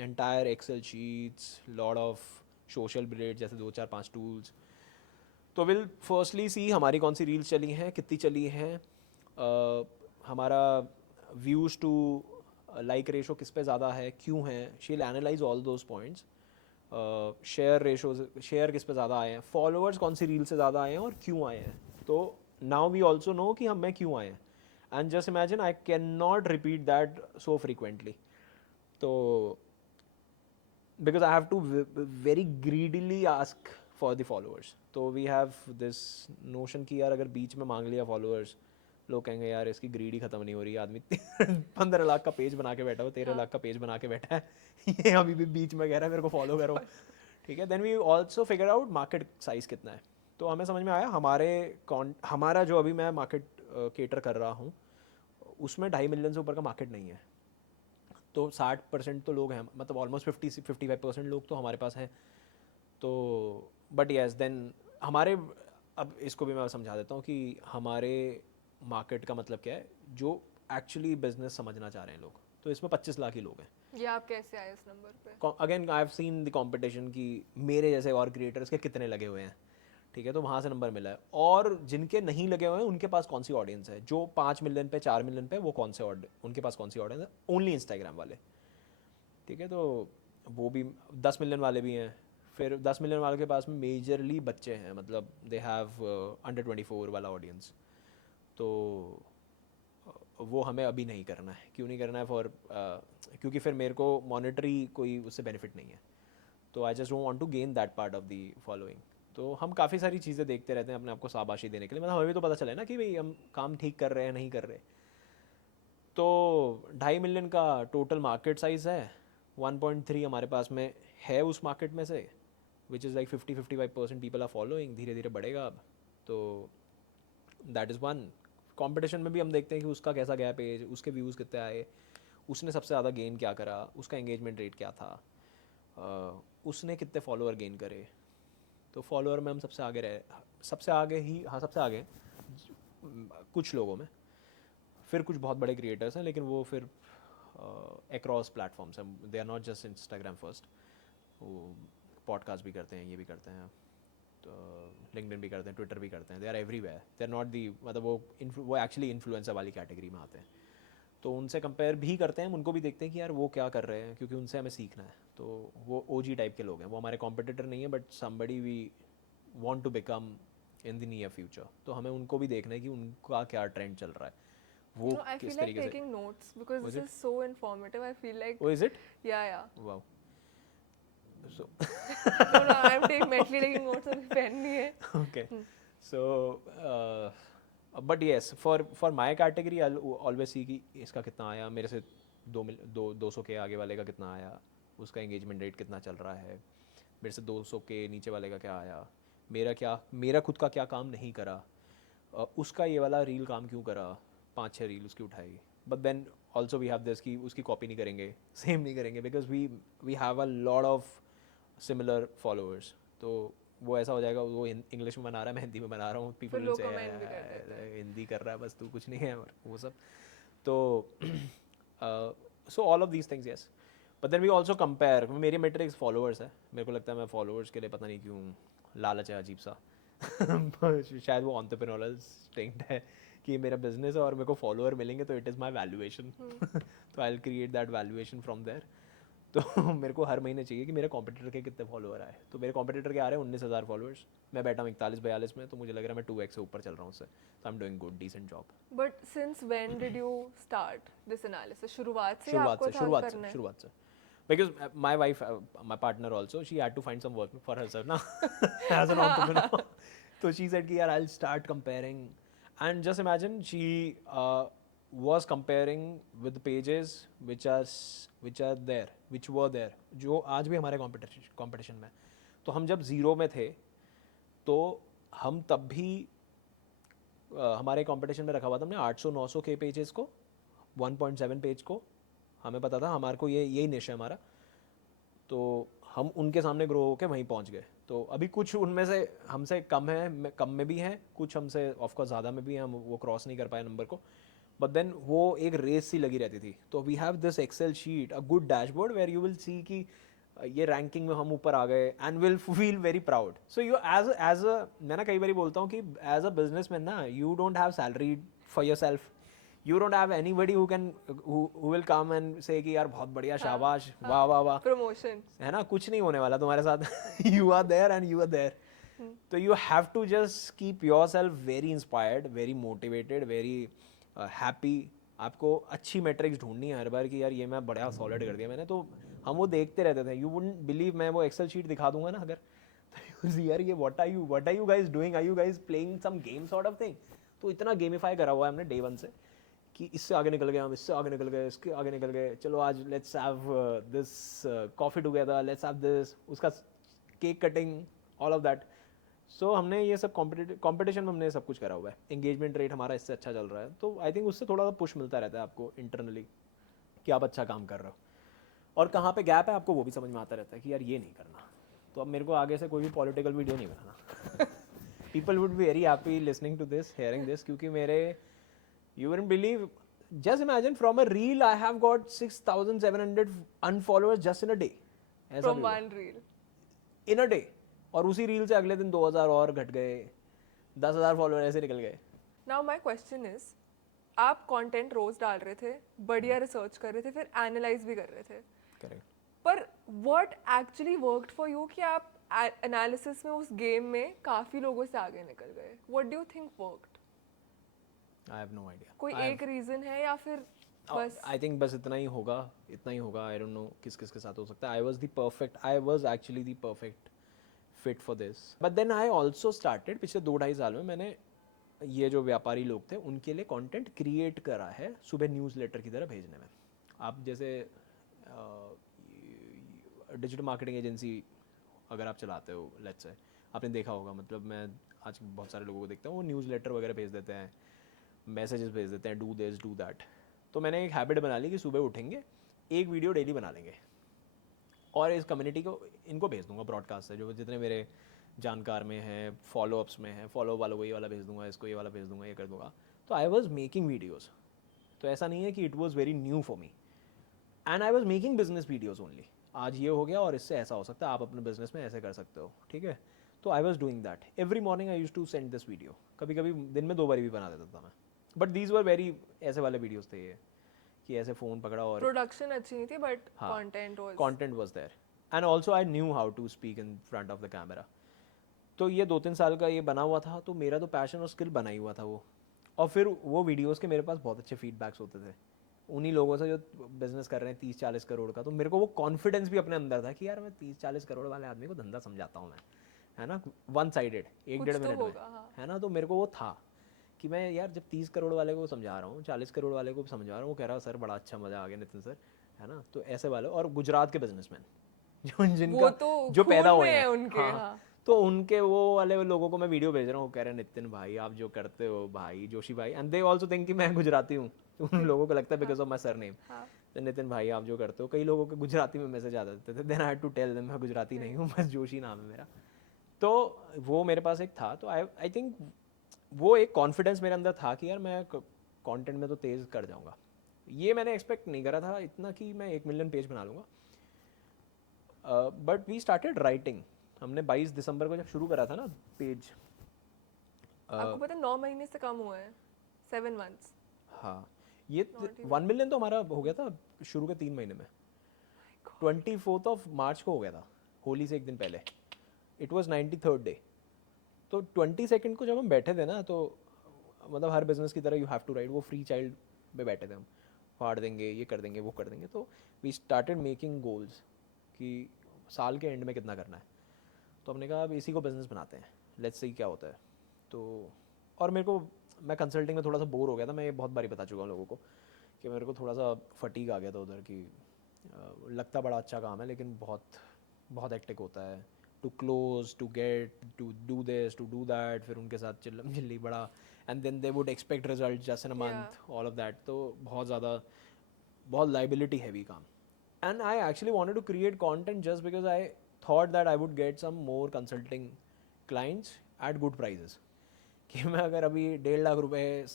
entire excel sheets, lot of social blade जैसे 2-4-5 tools. तो will firstly सी हमारी कौन सी reels चली हैं, कितनी चली हैं, हमारा व्यूज़ टू लाइक रेशो किस पे ज़्यादा है, क्यों है. She will analyse all those points. Share ratios, share किस पे ज़्यादा आए हैं, फॉलोअर्स कौन सी रील से ज़्यादा आए हैं और क्यों आए हैं. तो नाउ वी ऑल्सो नो कि हमें क्यों आए हैं. And just imagine I can not repeat that so frequently. तो because I have to very greedily ask for the followers. तो वी हैव दिस नोशन कि यार अगर बीच में मांग लिया फॉलोअर्स, लोग कहेंगे यार इसकी ग्रीड ही खत्म नहीं हो रही है. आदमी 15 लाख का पेज बना के बैठा हो, 13 लाख का पेज बना के बैठा है, ये अभी भी बीच में कह रहा है मेरे को फॉलो करो. ठीक है. Then we also figure out market size कितना है. तो हमें समझ में आया हमारा जो अभी मैं मार्केट केटर कर रहा हूँ उसमें 2.5 मिलियन से ऊपर का मार्केट नहीं है. तो 60% तो लोग हैं, मतलब ऑलमोस्ट 50-55% लोग तो हमारे पास हैं. तो बट येस देन हमारे, अब इसको भी मैं समझा देता हूँ कि हमारे मार्केट का मतलब क्या है, जो एक्चुअली बिजनेस समझना चाह रहे हैं लोग. तो इसमें 25 लाख ही लोग हैं. ये आप कैसे आए इस नंबर पे? Again I have seen the competition कि मेरे जैसे और क्रिएटर्स के कितने लगे हुए हैं. ठीक है. तो वहाँ से नंबर मिला है. और जिनके नहीं लगे हुए हैं उनके पास कौन सी ऑडियंस है, जो 5 मिलियन पे 4 मिलियन पे, वो कौन से उनके पास कौन सी ऑडियंस है. ओनली इंस्टाग्राम वाले. ठीक है. तो वो भी 10 मिलियन वाले भी हैं. फिर 10 मिलियन वाले के पास में मेजरली बच्चे हैं, मतलब दे हैव अंडर 24 वाला ऑडियंस. तो वो हमें अभी नहीं करना है. क्यों नहीं करना है? क्योंकि फिर मेरे को मॉनेटरी कोई उससे बेनिफिट नहीं है. तो I just don't want to gain that part of the following. तो हम काफ़ी सारी चीज़ें देखते रहते हैं अपने आप को शाबाशी देने के लिए. मतलब हमें भी तो पता चले ना कि भाई हम काम ठीक कर रहे हैं नहीं कर रहे. तो 2.5 मिलियन का टोटल मार्केट साइज़ है. 1.3 हमारे पास में है उस मार्केट में से, which is like 50-55% people are following. धीरे धीरे बढ़ेगा अब. तो दैट इज़ वन. कंपटीशन में भी हम देखते हैं कि उसका कैसा गया पेज, उसके व्यूज़ कितने आए, उसने सबसे ज़्यादा गेन क्या करा, उसका एंगेजमेंट रेट क्या था, उसने कितने फॉलोअर गेन करे. तो फॉलोअर में हम सबसे आगे रहे, सबसे आगे ही, हाँ सबसे आगे कुछ लोगों में। फिर कुछ बहुत बड़े क्रिएटर्स हैं, लेकिन वो फिर अक्रॉस प्लेटफॉर्म्स हैं, they are not just Instagram first, वो पॉडकास्ट भी करते हैं, ये भी करते हैं, तो लिंक्डइन भी करते हैं, ट्विटर भी करते हैं, they are everywhere, they are not the, मतलब वो एक्चुअली इन्फ्लुएंसर वाली कैटेगरी में आते हैं। तो उनसे कंपेयर भी करते हैं हम, उनको भी देखते हैं कि यार वो क्या कर रहे हैं, क्योंकि उनसे हमें सीखना है। तो वो ओजी टाइप के लोग हैं, वो हमारे कॉम्पिटिटर नहीं है, but somebody we want to become in the near future. तो हमें उनको भी देखना है कि उनका क्या ट्रेंड चल रहा है, You वो know, I feel किस like तरीके से। taking notes because Oh, is this it? is so informative. I feel like, Oh, is it? yeah. Wow. So No, I'm mentally taking notes. अभी पेन नहीं है. okay. So but yes, for my category I'll always see कि इसका कितना आया, मेरे से 200 के आगे वाले का कितना आया, उसका एंगेजमेंट रेट कितना चल रहा है, मेरे से 200 के नीचे वाले का क्या आया, मेरा खुद का क्या काम नहीं करा, उसका ये वाला रील काम क्यों करा, 5-6 रील उसकी उठाई। But then also we have this कि उसकी कॉपी नहीं करेंगे, सेम नहीं करेंगे, because we have a lot of similar followers. तो वो ऐसा हो जाएगा, वो इंग्लिश में बना रहा है, मैं हिंदी में बना रहा हूँ, फिर पीपल लोग से comment भी कर देते हैं. हिंदी कर रहा है बस, तू कुछ नहीं है, और वो सब। तो so all of these things, yes, but then we also compare. मेरी मेट्रिक्स फॉलोअर्स है, मेरे को लगता है मैं फॉलोअर्स के लिए पता नहीं क्यों लालच है अजीब सा शायद वो एंटरप्रेन्योरल इंस्टिंक्ट है कि मेरा बिजनेस है और मेरे को फॉलोअर मिलेंगे तो इट इज़ माय वैल्यूएशन, तो I will create that valuation from there. तो मेरे को हर महीने चाहिए कि मेरे कॉम्पिटिटर के कितने फॉलोअर आए। तो मेरे कॉम्पिटिटर के आ रहे हैं 19,000 फॉलोअर्स, मैं बैठा हूँ 41-42 में, तो मुझे लग रहा है मैं 2x से ऊपर चल रहा हूँ उससे, तो I am doing good, decent job. But since when did you start this analysis? शुरुआत से आपको था करना है? शुरुआत से because my wife, my partner also, she had to find some work for herself ना as an entrepreneur. So she said कि यार I'll start comparing, and just imagine she was comparing with pages which were there, जो आज भी हमारे competition में। तो हम जब ज़ीरो में थे तो हम तब भी हमारे कंपटीशन में रखा हुआ था हमने 800-900 के पेजेस को, 1.7 पेज को, हमें पता था हमारे को यही निश है हमारा, तो हम उनके सामने ग्रो होके वहीं पहुंच गए। तो अभी कुछ उनमें से हमसे कम है, कम में भी हैं, कुछ हमसे ऑफकोर्स ज़्यादा में भी हैं, हम वो क्रॉस नहीं कर पाए नंबर को, बट देन वो एक रेस सी लगी रहती थी। तो we have this excel sheet, a good dashboard where you will see कि ये रैंकिंग में हम ऊपर आ गए, and will feel very proud. So you as a मैं ना कई बार बोलता हूँ कि एज अ बिजनेसमैन ना, you don't have salary for yourself, you don't have anybody who will come and say कि यार बहुत बढ़िया, शाबाश, वाह वाह वाह, Promotion. है ना, कुछ नहीं होने वाला तुम्हारे साथ you are there and you are there. तो you have to just keep yourself very inspired, very motivated, very happy. आपको अच्छी मेट्रिक्स ढूंढनी है हर बार कि यार ये मैं बड़ा सॉलिड कर दिया मैंने। तो हम वो देखते रहते थे, यू वुडंट बिलीव, मैं वो एक्सेल शीट दिखा दूंगा ना अगर, तो यार ये what are you guys doing, are you guys playing some game sort of thing. तो इतना गेमिफाई करा हुआ है हमने डे वन से कि इससे आगे निकल गए हम, इससे आगे निकल गए, इसके आगे निकल गए, चलो आज let's have this coffee together, let's have this, उसका cake cutting, all of that. So हमने ये सब कॉम्पिटिशन में हमने सब कुछ करा हुआ है। एंगेजमेंट रेट हमारा इससे अच्छा चल रहा है, तो आई थिंक उससे थोड़ा सा पुश मिलता रहता है आपको इंटरनली कि आप अच्छा काम कर रहे हो, और कहाँ पे गैप है आपको वो भी समझ में आता रहता है कि यार ये नहीं करना। तो अब मेरे को आगे से कोई भी पॉलिटिकल वीडियो नहीं बनाना। People would be very happy listening to this, hearing this, क्योंकि मेरे, you wouldn't believe, just imagine from a reel I have got 6,700 unfollowers just in a day, ऐसा From भी हुआ one reel. in a day, और उसी reel से अगले दिन 2,000 और घट गए, 10,000 फॉलोअर ऐसे निकल गए। Now my question is, आप कंटेंट रोज डाल रहे थे, बढ़िया रिसर्च कर रहे थे, फिर एनालाइज भी कर रहे थे, करेक्ट, पर what actually worked for you कि आप एनालिसिस में उस गेम में काफी लोगों से आगे निकल गए? What do you think worked? I have no idea. कोई एक रीजन है या फिर बस? आई थिंक बस इतना ही होगा, आई डोंट नो किस किस के साथ हो सकता है। I was actually the perfect fit for this, but then I also started, पिछले 2-2.5 साल में मैंने ये जो व्यापारी लोग थे उनके लिए कंटेंट क्रिएट करा है, सुबह न्यूज़लेटर की तरह भेजने में। आप जैसे डिजिटल मार्केटिंग एजेंसी अगर आप चलाते हो, लेट्स से, आपने देखा होगा, मतलब मैं आज बहुत सारे लोगों को देखता हूँ वो न्यूज़लेटर वगैरह भेज देते हैं, मैसेजेस भेज देते हैं, डू दिस डू दैट। तो मैंने एक हैबिट बना ली कि सुबह उठेंगे, एक वीडियो डेली बना लेंगे, और इस कम्युनिटी को इनको भेज दूंगा ब्रॉडकास्ट से, जो जितने मेरे जानकार में है, फॉलोअप्स में है, फॉलो वालों को ये वाला भेज दूंगा, इसको ये वाला भेज दूंगा, ये कर दूंगा. तो आई वॉज मेकिंग वीडियोज़. तो ऐसा नहीं है कि it was very new for me. And I was making business videos only. आज ये हो गया और इससे ऐसा हो सकता है, आप अपने बिजनेस में ऐसे कर सकते हो, ठीक है. तो I was doing that every morning. I use to send this video. कभी कभी दिन में 2 बार भी बना देता था मैं. बट दीज वर वेरी ऐसे वाले वीडियोज़ थे ये, कि ऐसे फ़ोन पकड़ा और प्रोडक्शन अच्छी नहीं थी बट हाँ, content was content was there. And also I knew how to speak in front of the camera. तो ये 2-3 साल का ये बना हुआ था. तो मेरा तो पैशन और स्किल बना ही हुआ था वो. और फिर वो वीडियोस के मेरे पास बहुत अच्छे फीडबैक्स होते थे उन्हीं लोगों से जो बिजनेस कर रहे हैं 30-40 करोड़ का. तो मेरे को वो कॉन्फिडेंस भी अपने अंदर था कि यार मैं 30-40 करोड़ वाले आदमी को धंधा समझाता हूँ मैं, है ना. 1 साइडेड, 1-1.5 तो मिनट में, होगा, हाँ. है ना. तो मेरे को वो था कि मैं यार जब 30 करोड़ वाले को समझा रहा हूँ, 40 करोड़ वाले को समझा रहा हूँ, वो कह रहा है सर बड़ा अच्छा मज़ा आ गया नितिन सर, है ना. तो ऐसे वाले और गुजरात के बिजनेसमैन जो जिनका वो तो जो पैदा खून हुए में हैं है उनके, हाँ, हाँ. तो उनके वो वाले लोगों को मैं वीडियो भेज रहा हूँ. कह रहे हैं नितिन भाई आप जो करते हो भाई, जोशी भाई. एंड दे ऑल्सो थिंक कि मैं गुजराती हूँ. तो उन लोगों को लगता है because of my sir name. हाँ. तो नितिन भाई आप जो करते हो, कई लोगों के गुजराती में मैसेज आ जाते थे. Then I had to tell them मैं गुजराती नहीं हूँ, बस जोशी नाम है मेरा. तो वो मेरे पास एक था. तो आई थिंक वो एक कॉन्फिडेंस मेरे अंदर था कि यार मैं कंटेंट में तो तेज़ कर जाऊँगा. ये मैंने एक्सपेक्ट नहीं करा था इतना कि मैं 1 मिलियन पेज बना लूँगा. But we started writing. हमने 22 दिसंबर को जब शुरू करा था ना पेज. आपको पता है 9 महीने से कम हुआ है, 7 months. हाँ, ये Not even. 1 मिलियन तो हमारा हो गया था शुरू के 3 महीने में. 24th ऑफ मार्च को हो गया था, होली से एक दिन पहले. It was 93rd day. तो 22nd को जब हम बैठे थे ना, तो मतलब हर बिजनेस की तरह यू हैव टू राइट. वो फ्री चाइल्ड पे बैठे थे हम, फाड़ देंगे, ये कर देंगे, वो कर देंगे. तो वी स्टार्टेड मेकिंग गोल्स कि साल के एंड में कितना करना है. तो हमने कहा अब इसी को बिजनेस बनाते हैं, लेट्स सी क्या होता है. तो और मेरे को, मैं कंसल्टिंग में थोड़ा सा बोर हो गया था. मैं ये बहुत बारी बता चुका हूँ लोगों को कि मेरे को थोड़ा सा फटीग आ गया था उधर की. लगता बड़ा अच्छा काम है लेकिन बहुत बहुत हेक्टिक होता है. To close, to get, to do this, to do that, फिर उनके साथ चिल्लम चिल्ली बड़ा. And then they would expect result just in a month, all of that. तो बहुत ज़्यादा, बहुत लाइबिलिटी हैवी काम. And I actually wanted to create content just because I thought that I would get some more consulting clients at good prices. कि मैं अगर अभी 1.5 लाख रुपए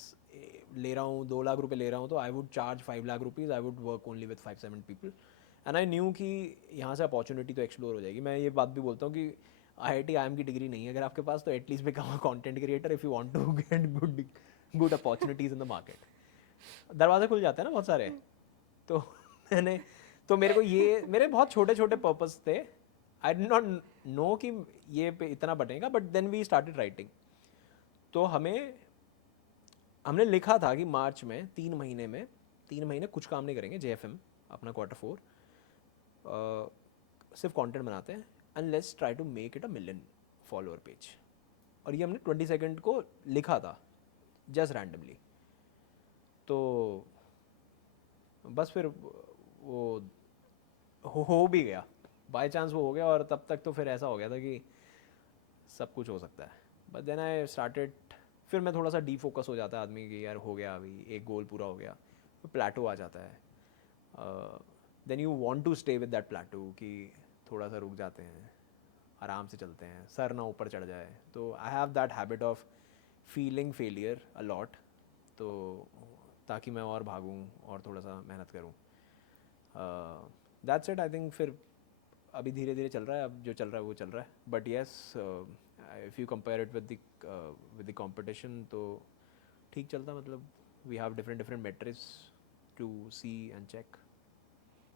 ले रहा हूँ, 2 लाख रुपए ले रहा हूँ, तो I would charge 5 lakh rupees. I would work only with 5-7 people. And I knew कि यहाँ से अपॉर्चुनिटी तो एक्सप्लोर हो जाएगी. मैं ये बात भी बोलता हूँ कि IIT IIM की डिग्री नहीं है अगर आपके पास, तो at least become a content creator if you want to get good opportunities in the market. दरवाजे खुल जाते हैं ना बहुत सारे. तो मैंने, तो मेरे को ये मेरे बहुत छोटे छोटे पर्पस थे. आई डिड नॉट नो कि ये पे इतना बनेगा. But then we started writing. तो हमने लिखा था कि मार्च में 3 महीने कुछ काम नहीं करेंगे. JFM अपना Q4 सिर्फ कंटेंट बनाते हैं and let's try to make it a million follower page. और ये हमने 22nd को लिखा था जस्ट रैंडमली. तो बस फिर वो हो भी गया, बाय चांस वो हो गया. और तब तक तो फिर ऐसा हो गया था कि सब कुछ हो सकता है. बट देन आई स्टार्टेड, फिर मैं थोड़ा सा डीफोकस हो जाता है आदमी कि यार हो गया, अभी एक गोल पूरा हो गया, तो प्लेटो आ जाता है. Then you want to stay with that plateau कि थोड़ा सा रुक जाते हैं, आराम से चलते हैं, सर ना ऊपर चढ़ जाए. तो I have that habit of feeling failure a lot. तो ताकि मैं और भागूं और थोड़ा सा मेहनत करूं. That's it. आई थिंक फिर अभी धीरे धीरे चल रहा है. अब जो चल रहा है वो चल रहा है. But yes, if you compare it with the competition तो ठीक चलता. मतलब we have different metrics to see and check.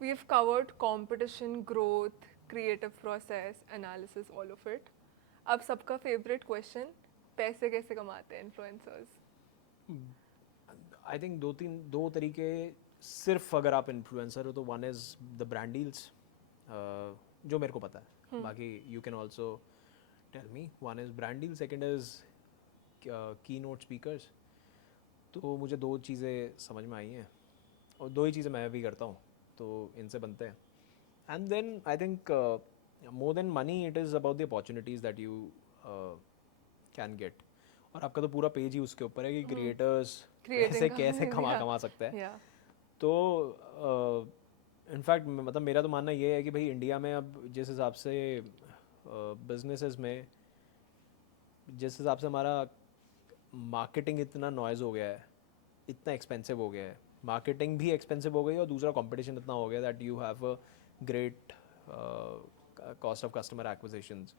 We've covered competition, growth, creative process, analysis, all of it. अब सबका favorite question, पैसे कैसे कमाते हैं influencers? आई थिंक दो तरीके. सिर्फ अगर आप इन्फ्लुएंसर हो तो one is the brand deals, जो मेरे को पता है. बाकी you can also tell me. One is brand deal, second is keynote speakers. तो मुझे 2 चीज़ें समझ में आई हैं और 2 ही चीज़ें मैं भी करता हूँ, तो इनसे बनते हैं. And then I think more than money it is about the opportunities that you can get. और आपका तो पूरा पेज ही उसके ऊपर है कि क्रिएटर्स कैसे कैसे कमा सकते हैं. Yeah. तो इनफैक्ट मतलब मेरा तो मानना ये है कि भाई इंडिया में अब जिस हिसाब से बिजनेसेस में जिस हिसाब से हमारा मार्केटिंग इतना नॉइज़ हो गया है, इतना एक्सपेंसिव हो गया है, मार्केटिंग भी एक्सपेंसिव हो गई और दूसरा कंपटीशन इतना हो गया that you have a great cost of customer acquisitions.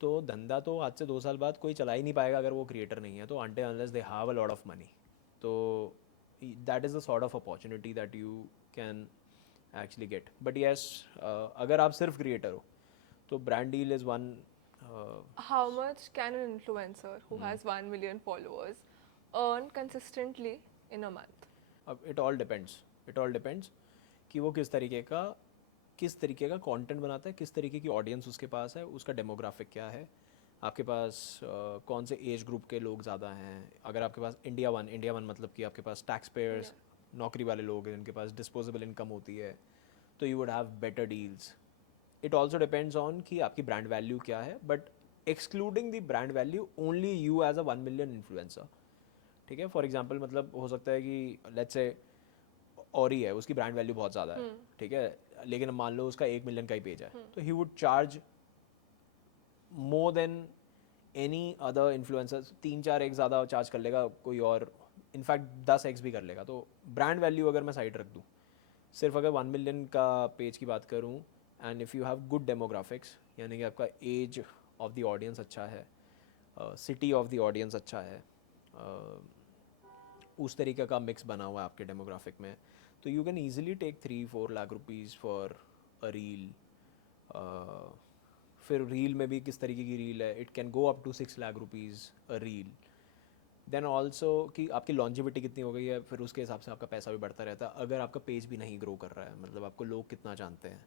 तो धंधा तो आज से 2 साल बाद कोई चला ही नहीं पाएगा अगर वो क्रिएटर नहीं है, तो until unless they have a lot of money. तो that is the sort of opportunity that you can actually get. But yes, अगर आप सिर्फ क्रिएटर हो तो brand deal is one. How much can an influencer who has 1 million followers earn consistently in a month? अब it all depends कि वो किस तरीके का कंटेंट बनाता है, किस तरीके की ऑडियंस उसके पास है, उसका डेमोग्राफिक क्या है, आपके पास कौन से एज ग्रुप के लोग ज़्यादा हैं। अगर आपके पास इंडिया वन मतलब कि आपके पास टैक्स पेयर्स, नौकरी वाले लोग हैं जिनके पास डिस्पोजेबल इनकम होती है, तो you would have better deals. It also depends on कि आपकी ब्रांड वैल्यू क्या है, but excluding the brand value only you as a 1 million influencer. ठीक है, फॉर एग्जाम्पल मतलब हो सकता है कि लेट्स से और ही है, उसकी ब्रांड वैल्यू बहुत ज़्यादा है, ठीक है, लेकिन मान लो उसका 1 मिलियन का ही पेज है, तो he would charge more than any other influencer. 3-4 x ज़्यादा चार्ज कर लेगा कोई और, इनफैक्ट 10x भी कर लेगा। तो ब्रांड वैल्यू अगर मैं साइड रख दूँ, सिर्फ अगर 1 मिलियन का पेज की बात करूँ, and if you have good demographics, यानी कि आपका एज ऑफ द ऑडियंस अच्छा है, सिटी ऑफ द ऑडियंस अच्छा है, उस तरीके का मिक्स बना हुआ है आपके डेमोग्राफिक में, तो you can easily take 3-4 lakh rupees for a reel. फिर रील में भी किस तरीके की रील है, it can go up to 6 lakh rupees a reel. Then also कि आपकी लॉन्जिविटी कितनी हो गई है, फिर उसके हिसाब से आपका पैसा भी बढ़ता रहता है। अगर आपका पेज भी नहीं ग्रो कर रहा है, मतलब आपको लोग कितना जानते हैं,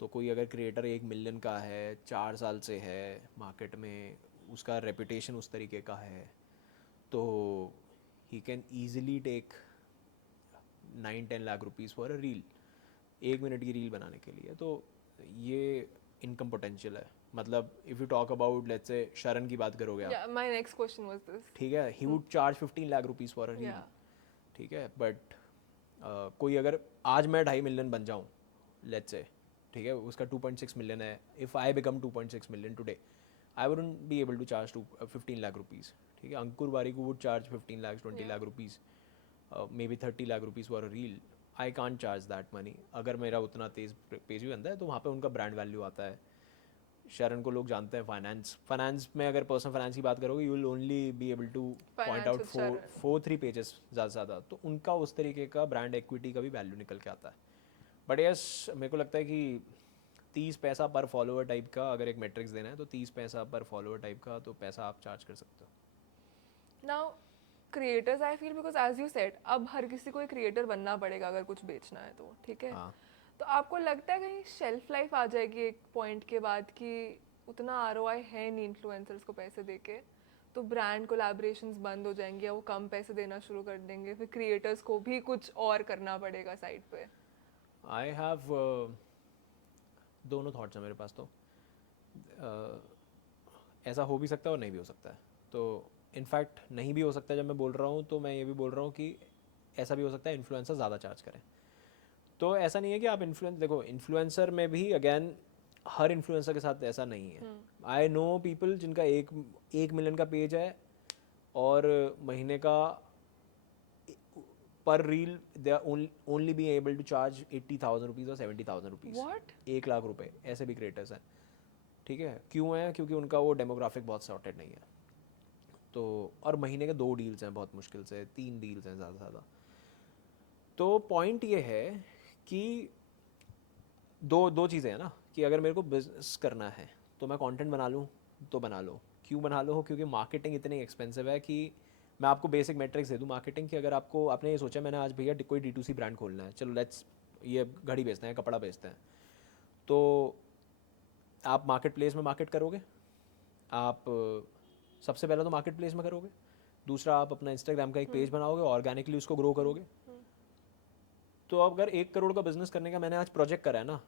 तो कोई अगर क्रिएटर 1 मिलियन का है, 4 साल से है मार्केट में, उसका रेपुटेशन उस तरीके का है, तो he can easily take 9-10 lakh rupees for a reel, 1 minute की रील बनाने के लिए। तो ये इनकम पोटेंशियल है। मतलब if you talk about let's say Sharan की बात करोगे आप, Yeah, my next question was this. ठीक है, he would charge 15 lakh rupees for a reel, Yeah. ठीक है, बट कोई अगर आज मैं 2.5 मिलियन बन जाऊँ लेट्स से, ठीक है, उसका 2.6 मिलियन है, if I become 2.6 million today, I wouldn't be able to charge 15 lakh rupees. ठीक है, Ankur Warikoo would charge 15 lakh, 20 lakh rupees, maybe 30 lakh rupees for a reel. I can't charge that money. अगर मेरा उतना तेज़ पेज भी बनता है तो वहाँ पे उनका ब्रांड वैल्यू आता है। शरण को लोग जानते हैं, फाइनेंस में अगर पर्सनल फाइनेंस की बात करोगे, you will only be able two point Finance out with Sharan. 4-3 pages ज़्यादा से ज़्यादा, तो उनका उस तरीके का ब्रांड एक्विटी का भी वैल्यू निकल के आता है। बट यस, मेरे को लगता है कि 30 पैसा पर फॉलोअर टाइप का अगर एक मेट्रिक्स देना है, तो 30 पैसा पर फॉलोअर टाइप का तो पैसा आप चार्ज कर सकते हो। Now, creators I feel because as you said, अब हर किसी को एक क्रिएटर बनना पड़ेगा अगर कुछ बेचना है तो, ठीक है। हाँ, तो आपको लगता है कहीं शेल्फ लाइफ आ जाएगी एक पॉइंट के बाद कि उतना आरओआई है नहीं इन्फ्लुएंसर्स को पैसे देके, तो ब्रांड कोलैबोरेशंस बंद हो जाएंगे या वो कम पैसे देना शुरू कर देंगे, फिर क्रिएटर्स को भी कुछ और करना पड़ेगा साइड पे। आई हैव दोनों थॉट्स हैं मेरे पास। तो ऐसा हो भी सकता है और नहीं भी हो सकता है। तो इनफैक्ट नहीं भी हो सकता है, जब मैं बोल रहा हूँ तो मैं ये भी बोल रहा हूँ कि ऐसा भी हो सकता है इन्फ्लुएंसर ज़्यादा चार्ज करें। तो ऐसा नहीं है कि आप देखो इन्फ्लुएंसर में भी अगेन हर इन्फ्लुएंसर के साथ ऐसा नहीं है। आई नो पीपल जिनका 1 मिलियन का पेज है और महीने का per reel they are only be able to charge 80,000 rupees और 70,000 रुपीज़। What? 1 लाख रुपए, ऐसे भी क्रिएटर्स हैं। ठीक है, क्यों है? क्योंकि उनका वो डेमोग्राफिक बहुत सॉर्टेड नहीं है। तो और महीने के 2 डील्स हैं बहुत मुश्किल से, 3 डील्स हैं ज़्यादा से ज़्यादा। तो पॉइंट ये है कि दो चीज़ें हैं ना, कि अगर मेरे को बिजनेस करना है तो मैं कंटेंट बना लूँ तो बना लो। क्यों बना लो? क्योंकि मार्केटिंग इतनी एक्सपेंसिव है कि मैं आपको बेसिक मैट्रिक्स दे दूँ मार्केटिंग की। अगर आपने ये सोचा मैंने आज भैया कोई D2C ब्रांड खोलना है, चलो लेट्स ये घड़ी बेचते हैं, कपड़ा बेचते हैं, तो आप मार्केट प्लेस में मार्केट करोगे। आप सबसे पहले तो मार्केट प्लेस में करोगे, दूसरा आप अपना इंस्टाग्राम का एक पेज बनाओगे, ऑर्गेनिकली उसको ग्रो करोगे। तो अगर 1 करोड़ का बिजनेस करने का मैंने आज प्रोजेक्ट करा है ना,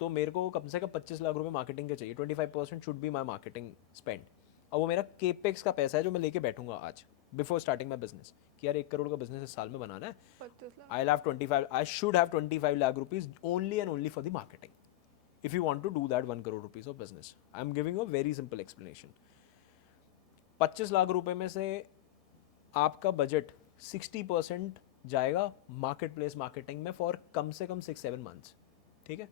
तो मेरे को कम से कम 25 लाख रुपए मार्केटिंग के चाहिए। 25% should be my marketing spend. और वो मेरा केपेक्स का पैसा है जो मैं लेके बैठूंगा आज बिफोर स्टार्टिंग माई बिजनेस, कि यार 1 करोड़ का बिजनेस इस साल में बनाना है। 25 lakh. I should have 25 lakh rupees only and only for the marketing if you want to do that 1 crore rupees of business. I'm giving you a very simple explanation. 25 lakh रुपए में से आपका बजट 60% जाएगा मार्केट प्लेस मार्केटिंग में for कम से कम 6-7 months, ठीक है.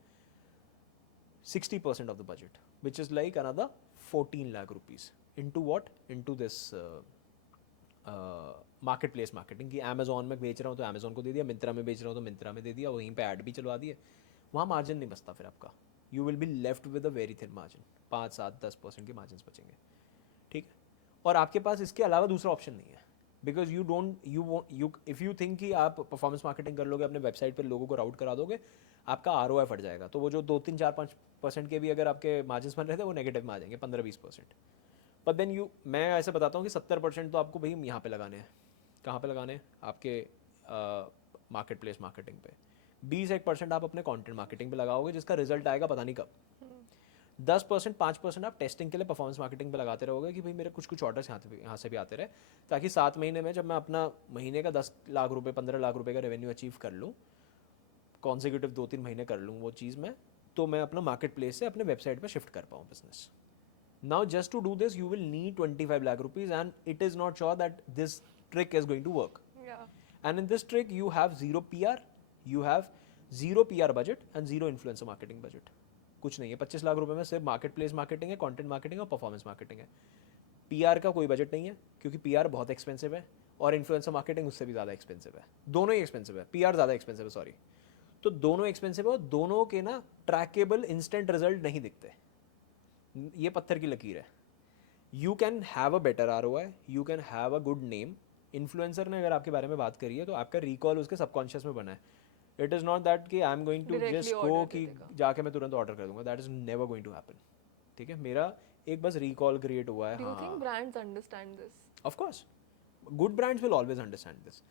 60% of the budget, which is like another 14 lakh rupees into what? Into this market place marketing की. अमेजोन में बेच रहा हूँ तो अमेजोन को दे दिया, मिंत्रा में बेच रहा हूँ तो मिंत्रा में दे दिया, वहीं पे ऐड भी चलवा दिए. वहाँ मार्जिन नहीं बचता फिर आपका. You will be left with a very thin margin. 5-7-10% के मार्जिन बचेंगे, ठीक है. और आपके पास इसके अलावा दूसरा ऑप्शन नहीं है, because you don't you if you think कि आप परफॉर्मेंस मार्केटिंग कर लोगे, अपने वेबसाइट पर लोगों को राउट करा दोगे, आपका ROI फट जाएगा. तो वो जो 2-3-4-5% के भी अगर आपके मार्जिन बन रहे थे वो नेगेटिव में आ जाएंगे, 15-20%. बट देन मैं ऐसे बताता हूँ कि 70% तो आपको भाई यहाँ पे लगाने हैं. कहाँ पे लगाने हैं? आपके मार्केट प्लेस मार्केटिंग पे. 20% आप अपने कंटेंट मार्केटिंग पे लगाओगे, जिसका रिजल्ट आएगा पता नहीं कब. 10%, 5% आप टेस्टिंग के लिए परफॉर्मेंस मार्केटिंग पे लगाते रहोगे कि भाई मेरे कुछ ऑर्डर्स यहाँ से भी आते रहे, ताकि 7 महीने में जब मैं अपना महीने का 10 लाख रुपये 15 लाख रुपये का रेवेन्यू अचीव कर लूँ, कॉन्सिक्यूटिव 2-3 महीने कर लूँ वो चीज़ में, तो मैं अपना मार्केट प्लेस से अपने वेबसाइट पर शिफ्ट कर पाऊँ business. Now just to do this you will need 25 lakh rupees, and it is not sure that this trick is going to work. Yeah. And in this trick you have zero PR, you have zero PR budget and zero influencer marketing budget. कुछ नहीं है. 25 लाख रुपए में सिर्फ market place marketing है, content marketing और performance marketing है. PR का कोई बजट नहीं है क्योंकि PR बहुत एक्सपेंसिव है, और इन्फ्लुएंसर मार्केटिंग उससे भी ज़्यादा एक्सपेंसिव है. दोनों ही एक्सपेंसिव है. PR ज़्यादा एक्सपेंसिव है, सॉरी. तो दोनों एक्सपेंसिव है और दोनों के ना ट्रैकेबल इंस्टेंट रिजल्ट नहीं दिखते. ये पत्थर की लकीर है. You can have a better ROI, you can have a good name. Influencer ने अगर आपके बारे में बात करी है तो आपका रिकॉल उसके सबकॉन्शियस में बना है. इट इज़ नॉट दैट कि I am going to just go कि जाके मैं तुरंत ऑर्डर कर दूंगा. That is never going to happen, ठीक है. मेरा एक बस रिकॉल क्रिएट हुआ है. Do you think brands understand this? Of course good brands will always understand this.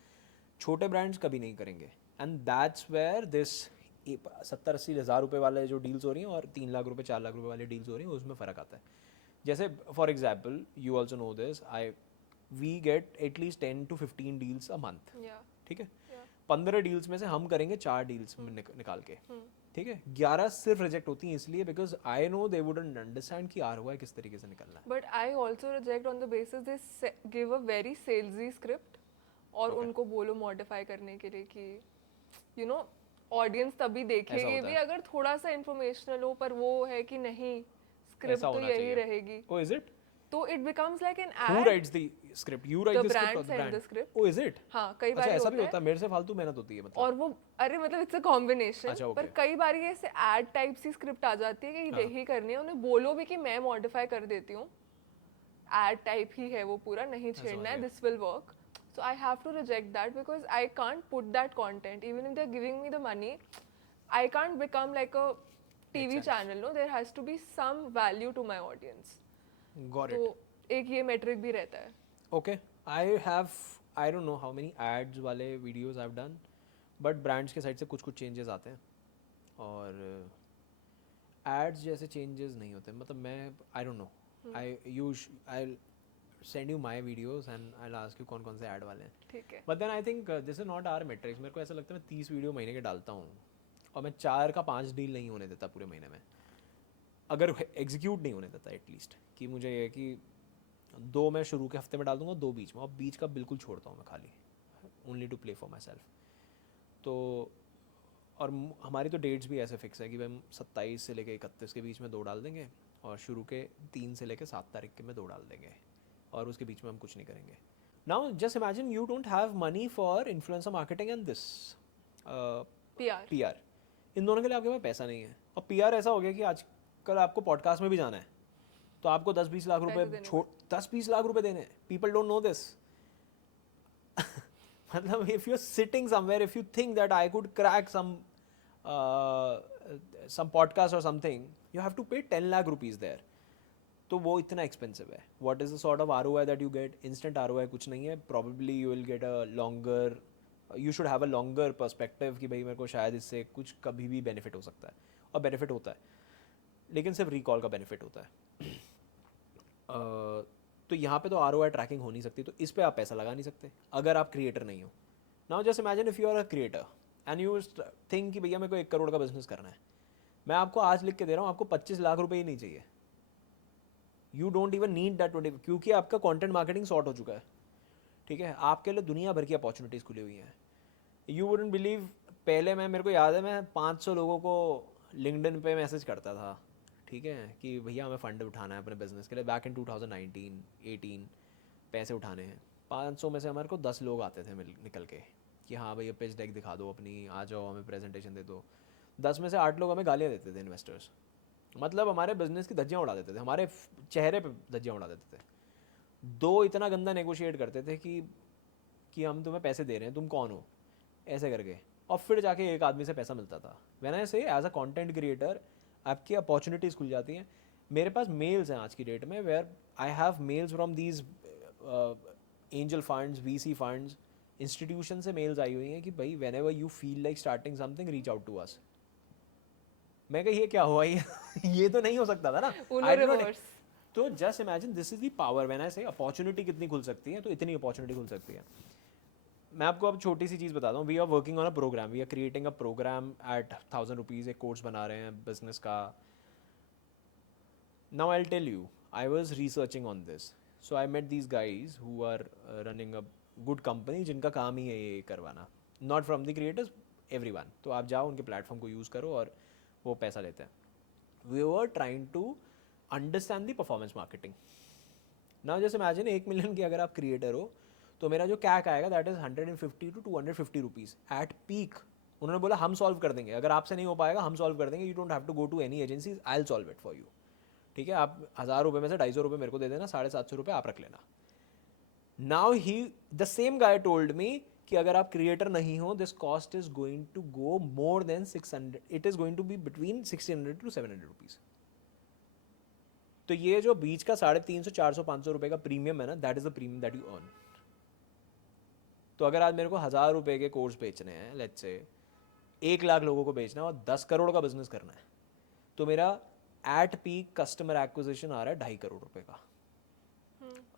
छोटे ब्रांड्स कभी नहीं करेंगे. एंड दैट्स वेयर दिस 70-80 हज़ार रुपये वाले जो डील्स हो रही हैं और 3 लाख रुपये 4 लाख रुपये वाली डील्स हो रही हैं, उसमें फ़र्क आता है. जैसे for example you also know this, we get at least 10 to 15 deals a month, ठीक है. 15 डील्स में से हम करेंगे 4 डील्स में निकाल के, ठीक है. 11 सिर्फ रिजेक्ट होती हैं इसलिए because I know they wouldn't understand कि ROI किस तरीके से निकलना है. But I also reject on the basis they give a very salesy script और उनको बोलो मॉडिफाई करने के लिए कि यू नो ऑडियंस तभी देखेगी भी अगर थोड़ा सा इंफॉर्मेशनल हो, पर वो है कि नहीं स्क्रिप्ट तो यही रहेगी. Oh, is it? तो it becomes like an ad. Who writes the script? You write the script or the brand? The script. Oh, is it? हाँ, कई बार अच्छा ऐसा भी होता है. मेरे से फालतू मेहनत होती है मतलब. और वो अरे मतलब इट्स अ कॉम्बिनेशन. अच्छा, पर कई बार ये ऐसे एड टाइप सी स्क्रिप्ट आ जाती है कि यही करनी है. उन्हें बोलो भी कि मैं मॉडिफाई कर देती हूँ, एड टाइप ही है वो पूरा, नहीं छेड़ना है, this will work. So I have to reject that because I can't put that content. Even if they're giving me the money, I can't become like a TV channel. No, there has to be some value to my audience. Got it. तो एक ये metric भी रहता है. Okay, I don't know how many ads वाले videos I've done, but brands के side से कुछ changes आते हैं और ads जैसे changes नहीं होते. मतलब मैं I don't know. I'll send you my videos and I'll ask you कौन-कौन से ऐड वाले हैं. ठीक है. But then I think this is not our metrics. मेरे को ऐसा लगता है मैं 30 वीडियो महीने के डालता हूँ और मैं 4 का 5 डील नहीं होने देता पूरे महीने में, अगर एग्जीक्यूट नहीं होने देता एटलीस्ट. कि मुझे ये कि 2 मैं शुरू के हफ्ते में डाल दूंगा, 2 बीच में, और बीच का बिल्कुल छोड़ता हूँ मैं खाली, only to play for myself. तो और हमारी तो डेट्स भी ऐसे फिक्स है कि हम 27 से लेकर 31 के बीच में 2 डाल देंगे और शुरू के 3 से लेकर 7 तारीख के में 2 डाल देंगे और उसके बीच में हम कुछ नहीं करेंगे. Now just imagine you don't have money for influencer marketing and this PR. इन दोनों के लिए आपके पास पैसा नहीं है. और PR ऐसा हो गया कि आजकल आपको पॉडकास्ट में भी जाना है तो आपको 10-20 लाख रुपए 10-20 लाख रुपए देने. People don't know this. मतलब if you are sitting somewhere, if you think that I could crack some podcast or something, you have to pay 10 lakh rupees there. तो वो इतना एक्सपेंसिव है. What is the sort of ROI that you get? Instant ROI कुछ नहीं है. Probably you will get a longer, you should have a longer perspective कि भाई मेरे को शायद इससे कुछ कभी भी बेनिफिट हो सकता है, और बेनिफिट होता है, लेकिन सिर्फ रिकॉल का बेनिफिट होता है. तो यहाँ पे तो ROI ट्रैकिंग हो नहीं सकती, तो इस पर आप पैसा लगा नहीं सकते अगर आप क्रिएटर नहीं हो. Now just imagine if you are a creator and you think कि भैया मेरे को 1 करोड़ का बिजनेस करना है. मैं आपको आज लिख के दे रहा हूँ, आपको 25 लाख रुपए ही नहीं चाहिए. You don't even need that 20, क्योंकि आपका कंटेंट मार्केटिंग सॉर्ट हो चुका है, ठीक है। आपके लिए दुनिया भर की अपॉर्चुनिटीज़ खुली हुई हैं। यू वुडंट बिलीव, पहले मैं, मेरे को याद है, मैं 500 लोगों को लिंक्डइन पे मैसेज करता था, ठीक है, कि भैया हमें फंड उठाना है अपने बिजनेस के लिए, बैक इन 2019 18, पैसे उठाने हैं। 500 में से हमारे को 10 लोग आते थे निकल के कि हाँ भैया पिच डेक दिखा दो अपनी, आ जाओ हमें प्रेजेंटेशन दे दो। 10 में से 8 लोग हमें गालियाँ देते थे, इन्वेस्टर्स, मतलब हमारे बिजनेस की धज्जियाँ उड़ा देते थे, हमारे चेहरे पे धज्जियाँ उड़ा देते थे। 2 इतना गंदा नेगोशिएट करते थे कि हम तुम्हें पैसे दे रहे हैं, तुम कौन हो, ऐसे करके, और फिर जाके एक आदमी से पैसा मिलता था। व्हेन आई से एज अ कंटेंट क्रिएटर आपकी अपॉर्चुनिटीज़ खुल जाती हैं। मेरे पास मेल्स हैं आज की डेट में, where I have mails from these angel funds, VC funds, institution से मेल्स आई हुई हैं कि भाई whenever you feel like starting something reach out to us. मैं कहा ये क्या हुआ, ये तो नहीं हो सकता था ना। उनो I did not- रिवर्स। तो just imagine this is the power, when I से अपॉर्चुनिटी कितनी खुल सकती है, तो इतनी अपॉर्चुनिटी खुल सकती है। मैं आपको अब छोटी सी चीज़ बताता हूँ। We are working on a program, we are creating a program at 1000 rupees, एक कोर्स बना रहे हैं बिजनेस का। Now I tell you, I was researching on this, so I met these guys who are running a good company, जिनका काम ही है ये करवाना, not from the creators, every one. तो आप जाओ उनके प्लेटफॉर्म को यूज़ करो और वो पैसा लेते हैं। We were trying to understand the performance marketing. Now just imagine 1 million की अगर आप क्रिएटर हो, तो मेरा जो कैक आएगा that is 150 to 250 rupees at peak. उन्होंने बोला हम सॉल्व कर देंगे, अगर आपसे नहीं हो पाएगा हम सॉल्व कर देंगे, you don't have to go to any agencies, I will solve it for you, ठीक है। आप 1000 रुपये में से 250 रुपये मेरे को दे देना, 750 रुपये आप रख लेना। नाउ ही, the same guy told me कि अगर आप क्रिएटर नहीं हो, this cost is going to go more than 600, it is going to be between 600 to 700 rupees. तो ये जो बीच का 350, 400, 500 रुपये का प्रीमियम है ना, that is the premium that you earn. तो अगर आज मेरे को 1000 रुपये के कोर्स बेचने हैं, लेट्स से 1 लाख लोगों को बेचना है और 10 करोड़ का बिजनेस करना है, तो मेरा एट पीक कस्टमर एक्विजिशन आ रहा है 2.5 करोड़ रुपए का,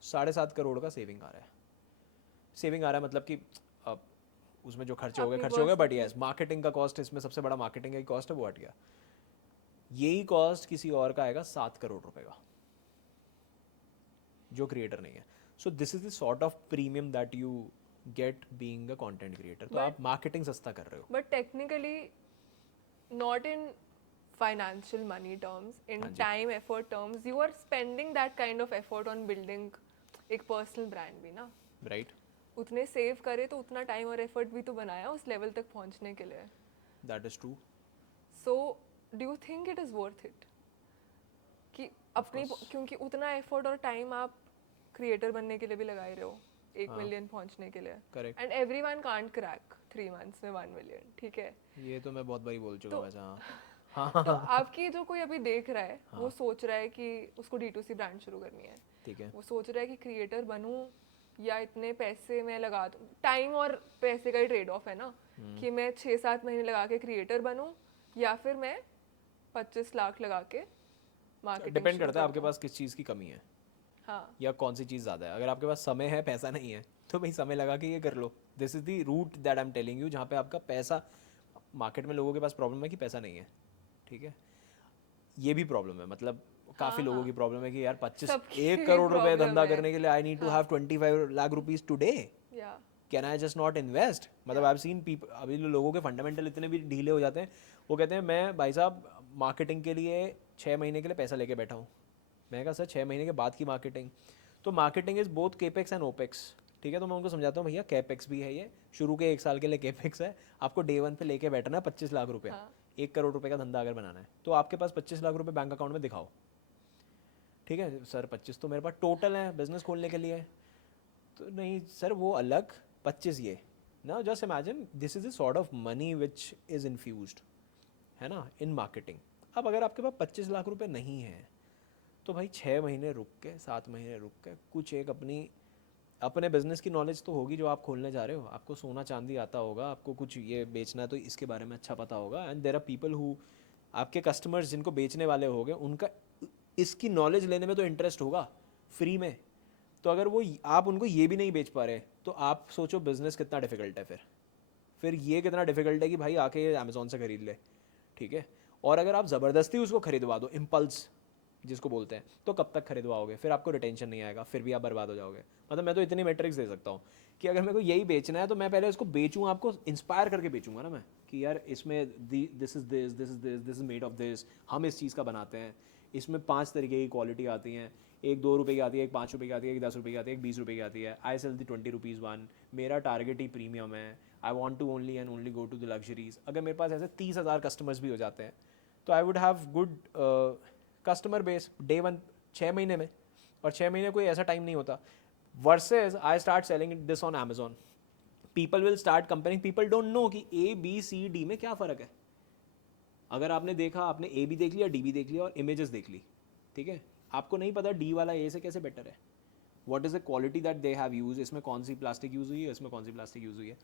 7.5 करोड़ का सेविंग आ रहा है। सेविंग आ रहा है मतलब कि अब उसमें जो खर्चे हो गए, बट यस मार्केटिंग का कॉस्ट, इसमें सबसे बड़ा मार्केटिंग का कॉस्ट है, वो हट गया। यही कॉस्ट किसी और का आएगा 7 करोड़ रुपए का, जो क्रिएटर नहीं है। So this is the sort of premium that you get being a content creator. तो आप मार्केटिंग सस्ता कर रहे हो। But technically not in financial money terms, in हाँ जी। time effort terms, you are spending that kind of effort on building एक personal brand भी ना, राइट, उतने सेव करे तो उतना टाइम और एफर्ट भी तो बनाया उस लेवल तक पहुंचने के लिए। That is true. So do you think it is worth it कि अपनी, क्योंकि उतना एफर्ट और टाइम आप क्रिएटर बनने के लिए भी लगा ही रहे हो 1 मिलियन पहुंचने के लिए, correct. And everyone can't crack 3 months में 1 million, ठीक है। ये तो मैं बहुत बारी बोल चुका हूँ वैसे। हाँ तो आपकी जो कोई अभी देख रहा है, वो सोच रहा है कि उसको D2C ब्रांड शुरू करनी है, ठीक है। वो सोच रहा है कि क्रिएटर बनूं या इतने पैसे मैं लगा दूं, टाइम और पैसे का ही ट्रेड ऑफ है ना, कि मैं 6-7 महीने लगा के क्रिएटर बनूं या फिर मैं 25 लाख लगा के मार्केटिंग। डिपेंड करता है आपके पास किस चीज़ की कमी है, हाँ, या कौन सी चीज़ ज़्यादा है। अगर आपके पास समय है, पैसा नहीं है, तो भाई समय लगा के ये कर लो। This is the route that I am telling you, जहाँ पे आपका पैसा, मार्केट में लोगों के पास प्रॉब्लम है कि पैसा नहीं है, ठीक है। ये भी प्रॉब्लम है, मतलब काफ़ी लोगों की प्रॉब्लम है कि यार 1 करोड़ रुपए धंधा करने के लिए I need to have 25 lakh rupees today, या can I just not invest. मतलब आई हैव सीन पीपल, अभी लोगों के फंडामेंटल इतने भी ढीले हो जाते हैं, वो कहते हैं मैं भाई साहब मार्केटिंग के लिए 6 महीने के लिए पैसा लेके बैठा हूँ। मैं कहा सर 6 महीने के बाद की मार्केटिंग, तो marketing is both capex and opex, ठीक है। तो मैं उनको समझाता हूँ भैया कैपेक्स भी है, ये शुरू के 1 साल के लिए कैपेक्स है, आपको डे 1 पे लेके बैठना है 25 लाख रुपये। 1 करोड़ रुपए का धंधा अगर बनाना है तो आपके पास 25 लाख रुपए बैंक अकाउंट में दिखाओ, ठीक है सर। 25 तो मेरे पास टोटल है बिजनेस खोलने के लिए, तो नहीं सर वो अलग 25 ये ना। Just imagine this is the sort of money which is infused, है ना, इन मार्केटिंग। अब अगर आपके पास 25 लाख रुपए नहीं है, तो भाई 6 महीने रुक के, 7 महीने रुक के कुछ एक अपने बिजनेस की नॉलेज तो होगी जो आप खोलने जा रहे हो। आपको सोना चांदी आता होगा, आपको कुछ ये बेचना है तो इसके बारे में अच्छा पता होगा, and there are people who, आपके कस्टमर्स जिनको बेचने वाले होंगे, उनका इसकी नॉलेज लेने में तो इंटरेस्ट होगा फ्री में। तो अगर वो आप उनको ये भी नहीं बेच पा रहे, तो आप सोचो बिजनेस कितना डिफिकल्ट है। फिर ये कितना डिफिकल्ट है कि भाई आके अमेजोन से खरीद ले, ठीक है। और अगर आप ज़बरदस्ती उसको खरीदवा दो, इम्पल्स, जिसको बोलते हैं, तो कब तक खरीदवाओगे? फिर आपको रिटेंशन नहीं आएगा, फिर भी आप बर्बाद हो जाओगे। मतलब मैं तो इतनी मैट्रिक्स दे सकता हूँ कि अगर मेरे को यही बेचना है तो मैं पहले उसको बेचूँ, आपको इंस्पायर करके बेचूंगा ना मैं, कि यार इसमें this is this, this is this, this is made of this, हम इस चीज़ का बनाते हैं, इसमें 5 तरीके की क्वालिटी आती हैं, एक 2 रुपये की आती है, एक 5 रुपये की आती है, एक 10 रुपये की आती है, एक 20 रुपये की आती है। I sell the 20 rupees one, मेरा टारगेट ही प्रीमियम है, I want to only and only go to the luxuries. अगर मेरे पास ऐसे 30,000 कस्टमर्स भी हो जाते हैं तो I would have good customer base day one, 6 महीने में। और 6 महीने कोई ऐसा टाइम नहीं होता। Versus I start selling this on Amazon, people will start comparing, people don't no कि ए बी सी डी में क्या फ़र्क है। अगर आपने देखा, आपने ए भी देख लिया, डी भी देख लिया और इमेजेस देख ली, ठीक है, आपको नहीं पता डी वाला ए से कैसे बेटर है, what is the quality that they have use, इसमें कौन सी प्लास्टिक यूज़ हुई है, इसमें कौन सी प्लास्टिक यूज़ हुई है।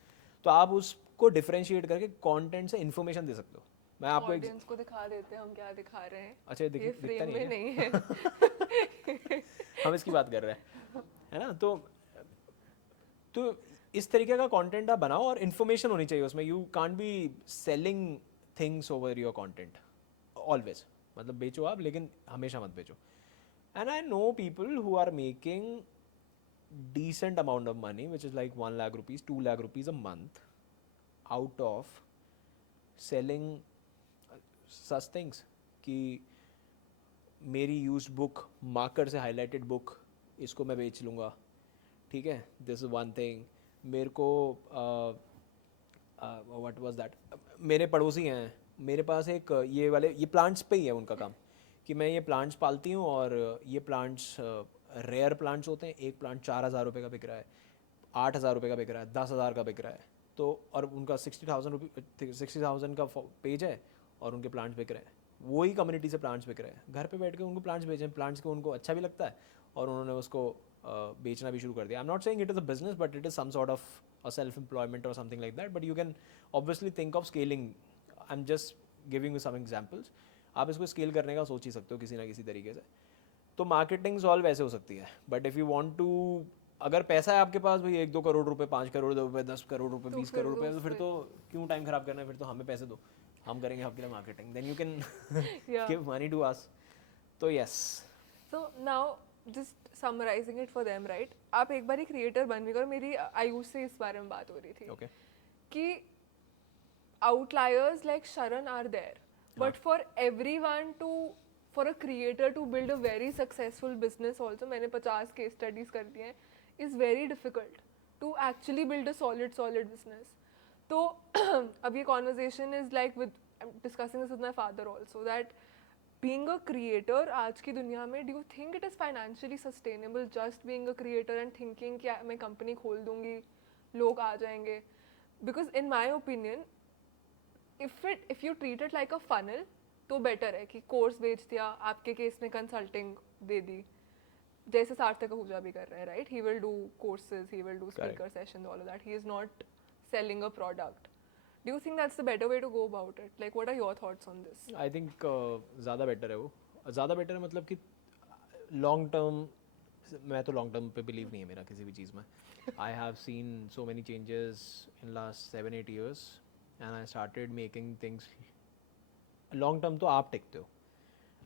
तो आप उसको डिफ्रेंशिएट करके कंटेंट से इन्फॉर्मेशन दे सकते हो। मैं आपको ऑडियंस को दिखा देते हैं हम क्या दिखा रहे हैं। अच्छा ये दिखता फ्रेम नहीं में है नहीं है। हम इसकी बात कर रहे हैं, है ना। तो इस तरीके का कंटेंट आप बनाओ और इन्फॉर्मेशन होनी चाहिए उसमें। You can't be selling things over your content always. मतलब बेचो आप, लेकिन हमेशा मत बेचो। And I know people who are making decent amount of money, which is like 1 lakh rupees, 2 lakh rupees a month out of selling such things कि मेरी used book, marker से हाईलाइटेड बुक, इसको मैं बेच लूँगा, ठीक है, दिस इज़ वन थिंग। मेरे को व्हाट वाज दैट, मेरे पड़ोसी हैं, मेरे पास एक ये वाले, ये प्लांट्स पे ही है उनका काम, कि मैं ये प्लांट्स पालती हूँ और ये प्लांट्स रेयर प्लांट्स होते हैं। एक प्लांट 4,000 रुपये का बिक रहा है, 8,000 रुपये का बिक रहा है, 10,000 का बिक रहा है। तो और उनका 60,000 का पेज है और उनके प्लांट्स बिक रहे हैं। वही कम्युनिटी से प्लांट्स बिक रहे हैं, घर पे बैठ के उनको प्लांट्स बेचें, प्लांट्स को उनको अच्छा भी लगता है और उन्होंने उसको बेचना भी शुरू कर दिया। I am not saying it is a business, but it is some sort of a self employment और something like that, but you can obviously think of scaling. I am just giving you some examples. आप इसको scale करने का सोच ही सकते हो किसी ना किसी तरीके से। तो मार्केटिंग सॉल्व ऐसे हो सकती है, but if you want to, अगर पैसा है आपके पास भाई 1-2 करोड़ रुपए, 5 करोड़ रुपए, 10 करोड़ रुपए, तो 20 फिर करोड़ रुपए, तो उस फिर पे तो क्यों टाइम खराब करना है, फिर तो हमें पैसे दो, हम करेंगे आपके लिए marketing, then you can Yeah. Give money to us. तो yes, So now just summarizing it for them, right? आप एक बार ही क्रिएटर बन गए। और मेरी आयुष से इस बारे में बात हो रही थी ओके, कि outliers like Sharan are there, but for everyone to, for a creator to build a very successful business also, मैंने 50 case studies कर दिए हैं, is very difficult to actually build a solid business. तो अब ये conversation is like with, I'm discussing this with my father also, that being a creator आज की दुनिया में, do you think it is financially sustainable just being a creator and thinking कि मैं company खोल दूंगी, लोग आ जाएंगे? Because in my opinion, if you treat it like a funnel, तो बेटर है कि कोर्स बेच दिया, आपके केस में कंसल्टिंग दे दी, जैसे सार्थक आहूजा भी कर रहे हैं, right? He will do courses, he will do speaker sessions, all of that. He is not selling a product. Do you think that's the better way to go about it? Like, what are your thoughts on this? I think ज़्यादा better है वो। ज़्यादा better है मतलब कि long term, मैं तो long term पे बिलीव नहीं है मेरा किसी भी चीज़ में। I have scene so many changes in last 7-8 years and I started making things long term. तो आप टिकते हो,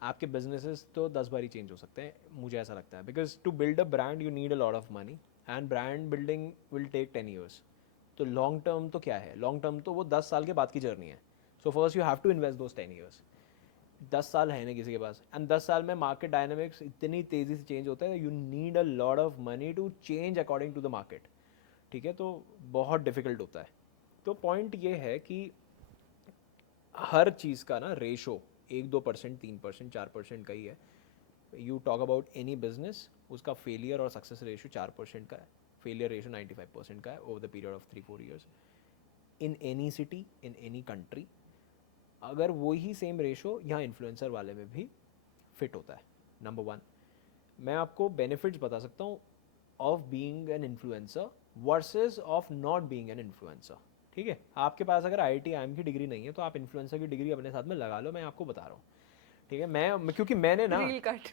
आपके बिजनेसेस तो 10 बार ही चेंज हो सकते हैं, मुझे ऐसा लगता है। Because to build a brand you need a lot of money and brand building will take 10 years। तो लॉन्ग टर्म तो क्या है, लॉन्ग टर्म तो वो 10 साल के बाद की जर्नी है। So first you have to invest those 10 years। 10 साल है नहीं किसी के पास, एंड 10 साल में मार्केट डायनामिक्स इतनी तेज़ी से चेंज होता है, you need a lot of money to change according to the market, ठीक है। तो बहुत डिफिकल्ट होता है। तो पॉइंट ये है कि हर चीज़ का ना रेशो 1-2%, 3%, 4% का ही है। You talk about any business, उसका फेलियर और सक्सेस रेशो 4% का है, फेलियर रेशो 95% का है over the period of 3-4 years in any city, in any country. अगर वही सेम रेशो यहाँ इन्फ्लुएंसर वाले में भी फिट होता है। नंबर 1, मैं आपको बेनिफिट्स बता सकता हूँ of being an influencer versus of not being an influencer, ठीक है। आपके पास अगर IIT IIM की डिग्री नहीं है तो आप इन्फ्लुएंसर की डिग्री अपने साथ में लगा लो, मैं आपको बता रहा हूँ, ठीक है। मैं क्योंकि मैंने ना Reel cut.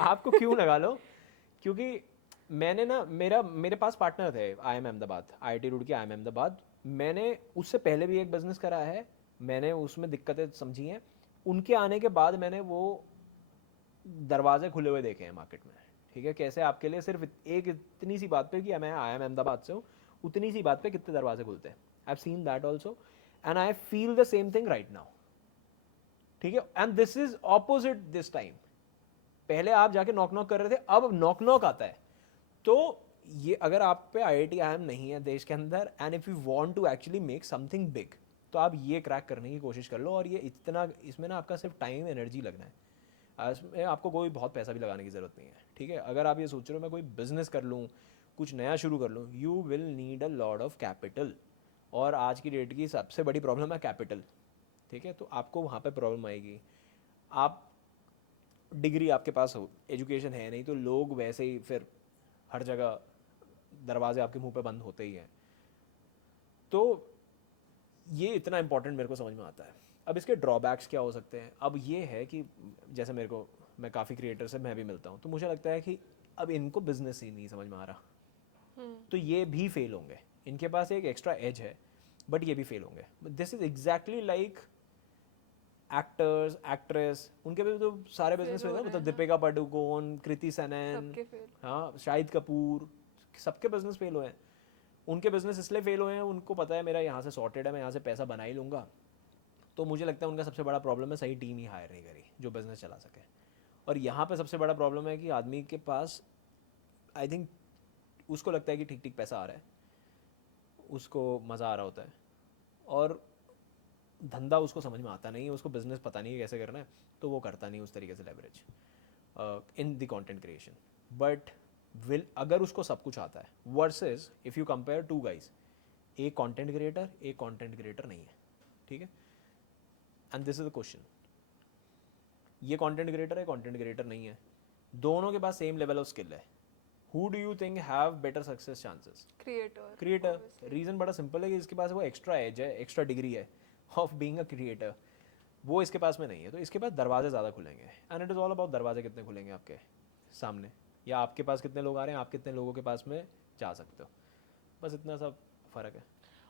आपको क्यों लगा लो, क्योंकि मैंने ना, मेरे पास पार्टनर थे IIM Ahmedabad, IIT Roorkee IIM Ahmedabad. मैंने उससे पहले भी एक बिजनेस करा है मैंने उसमें दिक्कतें समझी हैं, उनके आने के बाद मैंने वो दरवाजे खुले हुए देखे हैं मार्केट में, ठीक है, कैसे आपके लिए सिर्फ एक इतनी सी बात पे कि मैं आया मैं अहमदाबाद से हूँ, उतनी सी बात पे कितने दरवाजे खुलते हैं। आई have seen that also and I feel the same thing right now, ठीक है। And this is opposite this time. पहले आप जाके नॉक नॉक कर रहे थे, अब नॉक नॉक आता है। तो ये अगर आप पे IIT IIM नहीं है देश के अंदर, and if you want to actually make something big, तो आप ये क्रैक करने की कोशिश कर लो। और ये इतना, इसमें ना आपका सिर्फ टाइम एनर्जी लगना है, इसमें आपको कोई बहुत पैसा भी लगाने की ज़रूरत नहीं है, ठीक है। अगर आप ये सोच रहे हो मैं कोई बिजनेस कर लूँ, कुछ नया शुरू कर लूँ, you will need a lot of capital. और आज की डेट की सबसे बड़ी प्रॉब्लम है कैपिटल, ठीक है। तो आपको वहाँ पे प्रॉब्लम आएगी। आप डिग्री आपके पास हो, एजुकेशन है नहीं, तो लोग वैसे ही फिर हर जगह दरवाजे आपके मुंह पे बंद होते ही हैं। तो ये इतना इंपॉर्टेंट मेरे को समझ में आता है। अब इसके ड्रॉबैक्स क्या हो सकते हैं? अब ये है कि जैसे मेरे को, मैं काफ़ी क्रिएटर से मैं भी मिलता हूँ, तो मुझे लगता है कि अब इनको बिजनेस ही नहीं समझ में आ रहा, तो ये भी फेल होंगे। इनके पास एक एक्स्ट्रा एज है, बट ये भी फेल होंगे। This is exactly like actors, actress, उनके भी तो सारे बिजनेस Fail फेल हो है, रहे मतलब हैं, दीपिका पादुकोण, कृति सेनन, सबके फेल। हाँ, शाहिद कपूर, सबके बिजनेस फेल हुए हैं। उनके बिजनेस इसलिए फेल हुए हैं, उनको पता है मेरा यहाँ से सॉर्टेड है, मैं यहाँ से पैसा बना ही लूँगा। तो मुझे लगता है उनका सबसे बड़ा प्रॉब्लम है सही टीम ही हायर नहीं करी जो बिजनेस चला सके। और यहाँ पे सबसे बड़ा प्रॉब्लम है कि आदमी के पास, आई थिंक, उसको लगता है कि ठीक ठीक पैसा आ रहा है, उसको मज़ा आ रहा होता है, और धंधा उसको समझ में आता नहीं है, उसको बिजनेस पता नहीं है कैसे करना है, तो वो करता नहीं उस तरीके से leverage in the content creation. But will, अगर उसको सब कुछ आता है, versus if you compare to guys, एक कंटेंट क्रिएटर नहीं है, ठीक है। And this is the question, ये कंटेंट क्रिएटर नहीं है, दोनों के पास सेम लेवल ऑफ स्किल है। Who do you think have better success chances? Creator. Reason बड़ा सिंपल है कि इसके पास वो एक्स्ट्रा एज है, एक्स्ट्रा डिग्री है ऑफ बीइंग अ क्रिएटर, वो इसके पास में नहीं है। तो इसके पास दरवाजे ज़्यादा खुलेंगे, and it is all about दरवाजे कितने खुलेंगे आपके सामने, या आपके पास कितने लोग आ रहे हैं, आप कितने लोगों के पास में जा सकते हो, बस इतना सा फ़र्क है।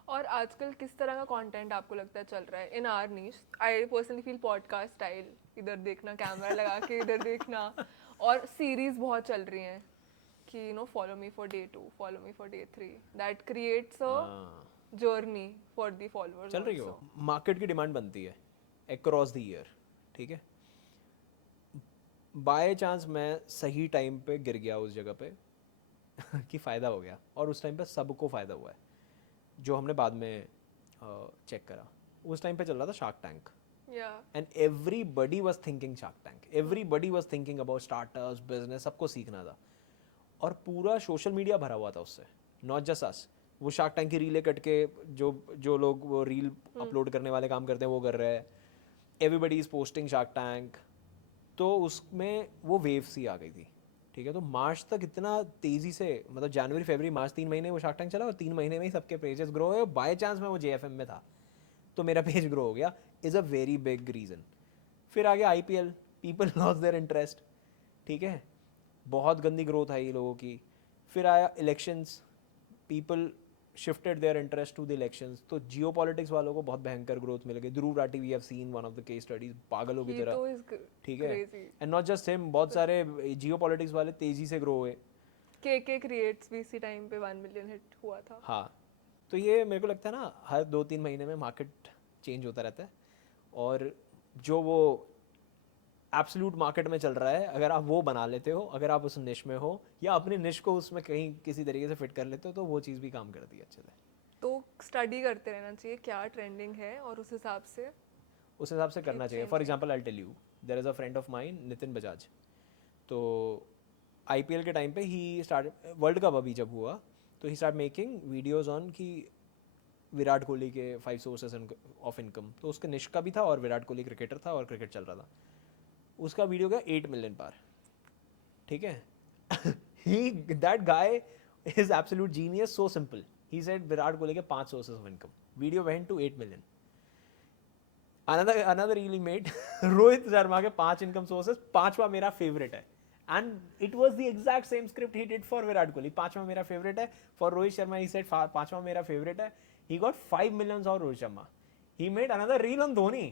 और आजकल किस तरह का कंटेंट आपको लगता है चल रहा है in our niche? I personally feel podcast style, इधर देखना, कैमरा लगा के इधर देखना, और सीरीज बहुत चल रही हैं कि follow me for day 2, follow me for day 3, that creates a journey for the followers चल रही हो, आल्सो। मार्केट की डिमांड बनती है अक्रॉस द ईयर, ठीक है। बाय चांस मैं सही टाइम पे गिर गया उस जगह पे कि फ़ायदा हो गया, और उस टाइम पे सबको फ़ायदा हुआ है, जो हमने बाद में चेक करा। उस टाइम पे चल रहा था shark tank, and everybody was thinking shark tank, everybody was thinking about startups, business, सबको सीखना था, और पूरा सोशल मीडिया भरा हुआ था उससे, नॉट जस्ट अस। वो शार्क टैंक की रीलें कट के, जो जो लोग वो रील अपलोड करने वाले काम करते हैं वो कर रहे हैं, everybody is posting shark tank. तो उसमें वो वेव सी आ गई थी, ठीक है। तो मार्च तक इतना तेज़ी से, मतलब जनवरी फरवरी मार्च 3 महीने वो शार्क टैंक चला, और 3 महीने में ही सबके पेजेस ग्रो हुए। बाय चांस मैं वो JFM में था तो मेरा पेज ग्रो हो गया, is a very big reason. फिर आगे IPL, people loss their interest, ठीक है, बहुत गंदी ग्रोथ आई लोगों की। फिर आया elections, people shifted their interest to the elections, तो जियो पॉलिटिक्स वालों को बहुत भयंकर ग्रोथ मिल गई। Dhruv Rathee, we have seen one of the case studies, पागलों की तरह, ठीक है। एंड नॉट जस्ट हिम, बहुत सारे जियो पॉलिटिक्स वाले तेजी से ग्रो हुए। के क्रिएट्स भी इसी टाइम पे 1 मिलियन हिट हुआ था। हाँ, तो ये मेरे को लगता है ना, हर 2-3 महीने में मार्केट चेंज होता रहता है, और जो वो एब्सोल्यूट मार्केट में चल रहा है, अगर आप वो बना लेते हो, अगर आप उस निश में हो, या अपनी निश को उसमें कहीं किसी तरीके से फिट कर लेते हो, तो वो चीज़ भी काम करती है अच्छे से। तो स्टडी करते रहना चाहिए क्या ट्रेंडिंग है, और उस हिसाब से करना चाहिए। For example I tell you, there is a friend of mine, Nitin Bajaj. तो IPL के टाइम पे ही स्टार्ट, वर्ल्ड कप अभी जब हुआ, तो ही स्टार्ट मेकिंग वीडियोज़ ऑन कि विराट कोहली के 5 सोर्सेज ऑफ इनकम। तो उसके निश का भी था, और विराट कोहली क्रिकेटर था और क्रिकेट चल रहा था। उसका वीडियो गया 8 मिलियन पार, ठीक है। He, that guy is absolute genius, so simple. He said Virat Kohli के 5 sources of income, video went to 8 million. Another reel he made, Rohit Sharma के 5 इनकम सोर्सेज, 5वां मेरा फेवरेट है, and it was the exact same script he did for Virat Kohli. 5वां मेरा favourite है, for Rohit Sharma he said 5वां मेरा फेवरेट है। ही गॉट 5 मिलियंस और Rohit Sharma. he made another reel on Dhoni.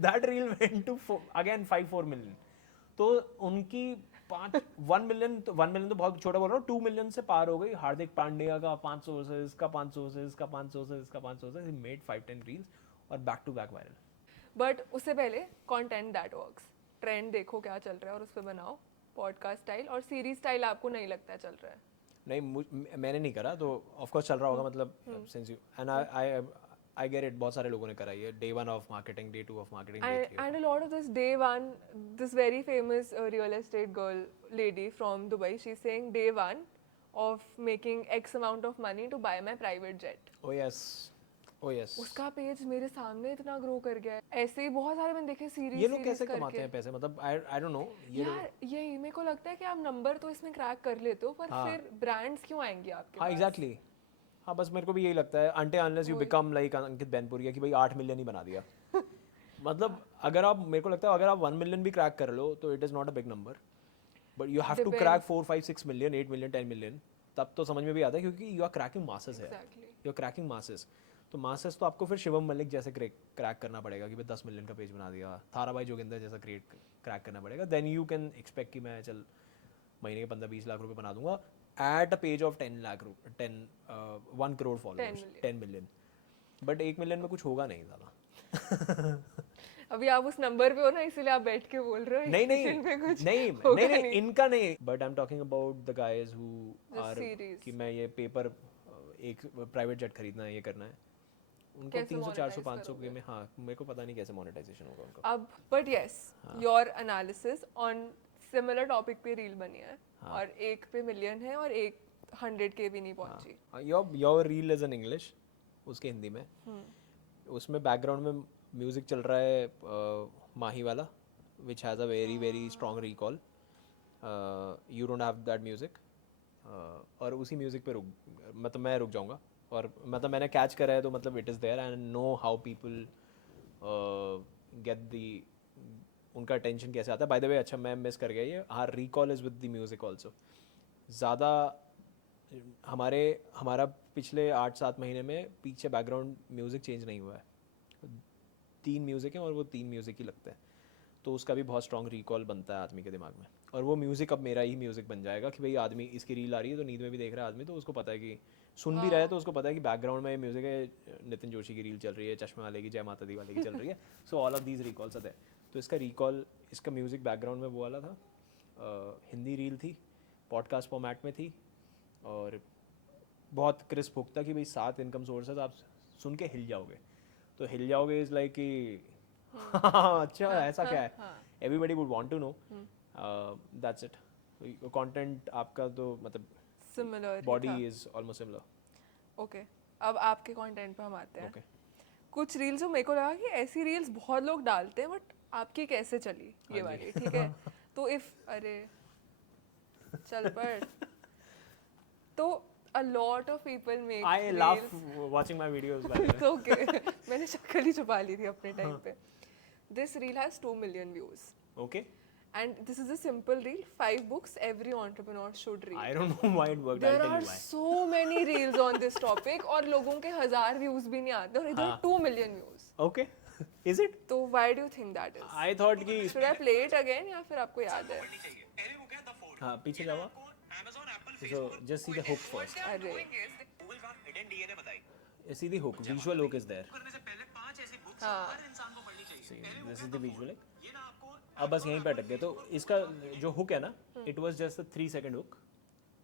That reel went to again 5-4 million. तो उनकी 1 million तो 1 million तो बहुत छोटा बोल रहा हूँ, 2 million से पार हो गई. हार्दिक पांड्या का 500 से, इसका 500 से, इसका 500 से, इसका 500 से. He made 5-10 reels और back to back viral. But उससे पहले कंटेंट दैट वर्क्स, ट्रेंड देखो क्या चल रहा है और उस पर बनाओ. पॉडकास्ट स्टाइल और सीरीज स्टाइल आपको नहीं लगता है चल रहा है? नहीं, मैंने नहीं करा, तो ऑफ कोर्स चल रहा होगा. मतलब since you and I get it, बहुत सारे लोगों ने करा. ये day 1 of marketing, day 2 of marketing, day 3. And a lot of this day one, this very famous real estate girl lady from Dubai, she's saying day one of making X amount of money to buy my private jet. Oh yes, oh yes. उसका page मेरे सामने इतना grow कर गया है. ऐसे ही बहुत सारे मैंने देखे सीरीज. ये लोग कैसे कमाते हैं पैसे? मतलब आई डोंट नो. यार यही मेरे को लगता है कि आप नंबर तो इसमें क्रैक कर लेते हो, पर फिर ब्रांड्स क्यों आएंगे आपके हाँ पास? एग्जैक्टली. हाँ बस मेरे को भी यही लगता है, until unless you become like अंकित बैनपुरिया कि भाई 8 मिलियन ही बना दिया. मतलब अगर आप, मेरे को लगता है अगर आप 1 मिलियन भी क्रैक कर लो तो it is not a big number, but you have to crack 4, 5, 6 million, 8 million, 10 million, तब तो समझ में भी आता है, क्योंकि यू आर क्रैकिंग मासेस है. You are cracking masses. तो मासेस तो आपको फिर शिवम मलिक जैसे क्रैक करना पड़ेगा कि भाई 10 मिलियन का पेज बना दिया. थारा भाई जोगिंदर जैसा क्रैक करना पड़ेगा. देन यू कैन एक्सपेक्ट कि मैं चल महीने के 15-20 लाख रुपए बना दूंगा at a page of 1 crore followers, 10 million. But 1 million में कुछ होगा नहीं ज़्यादा. अभी आप उस नंबर पे हो ना, इसलिए आप बैठ के बोल रहे हो. नहीं, इनका नहीं. But I am talking about the guys who are, कि मैं ये पेपर, एक प्राइवेट जेट खरीदना है, ये करना है, उनको 300, 400, 500 के में. हाँ मेरे को पता नहीं कैसे मोनेटाइजेशन होगा उनका अब. But yes, your analysis on similar topic पे रील बनी है. और एक पे मिलियन है और एक 100K भी नहीं पहुंची. Your reel is in English, उसके हिंदी में. उसमें बैकग्राउंड में म्यूजिक चल रहा है माही वाला, which has a very very strong recall. You don't have that music. और उसी म्यूजिक पे मतलब मैं रुक जाऊंगा. और मतलब मैंने कैच करा है, तो मतलब it is there and know how people get the, उनका अटेंशन कैसे आता है. बाय द वे, अच्छा मैं मिस कर गया ये. हाँ, recall is with the music also. ज़्यादा हमारा पिछले 8-7 महीने में पीछे बैकग्राउंड म्यूज़िक चेंज नहीं हुआ है. 3 म्यूज़िक हैं और वो 3 म्यूज़िक ही लगते हैं. तो उसका भी बहुत स्ट्रॉन्ग रिकॉल बनता है आदमी के दिमाग में. और वो म्यूज़िक अब मेरा ही म्यूज़िक बन जाएगा कि भाई आदमी, इसकी रील आ रही है तो नींद में भी देख रहा है आदमी, तो उसको पता है कि सुन भी रहा है, तो उसको पता है कि बैकग्राउंड में ये म्यूज़िक है, नितिन जोशी की रील चल रही है, चश्मे वाले की, जय माता दी वाले की चल रही है. So all of these recalls are there. तो इसका रिकॉल, इसका म्यूज़िक बैकग्राउंड में वो वाला था. हिंदी रील थी, पॉडकास्ट फॉर्मेट में थी, और बहुत क्रिस्प हुक था कि भाई 7 इनकम सोर्सेज आप सुन के हिल जाओगे. तो हिल जाओगे इज़ लाइक कि अच्छा ऐसा क्या है, everybody would want to know. That's it. Content आपका तो मतलब similar, body is almost similar. Okay, अब आपके कंटेंट पे हम आते हैं. Okay. कुछ रील्स जो मेरे को लगा कि ऐसी रील्स बहुत लोग डालते हैं, बट आपकी कैसे चली ये वाली, ठीक है? तो अरे चल पड़. तो a lot of people make I reels. love watching my videos by the way. It's okay. मैंने शक्ल ही छुपा ली थी अपने टाइम पे. This reel has 2 million views. Okay. And this is a simple reel. 5 books every entrepreneur should read. I don't know why it worked. There I'll tell are you why. so many reels on this topic और लोगों के 1000 views भी नहीं आते और इधर 2 million views. Okay. Is it? तो why do you think that is? I thought कि Should I play it again या फिर आपको याद है? हाँ पीछे जाओ. So just see the hook first. अरे See the hook. Visual hook is there. हाँ. See, this is the visual hook. अब बस यहीं पे अटक गए. तो इसका जो हुक है ना, it was just a 3 second hook,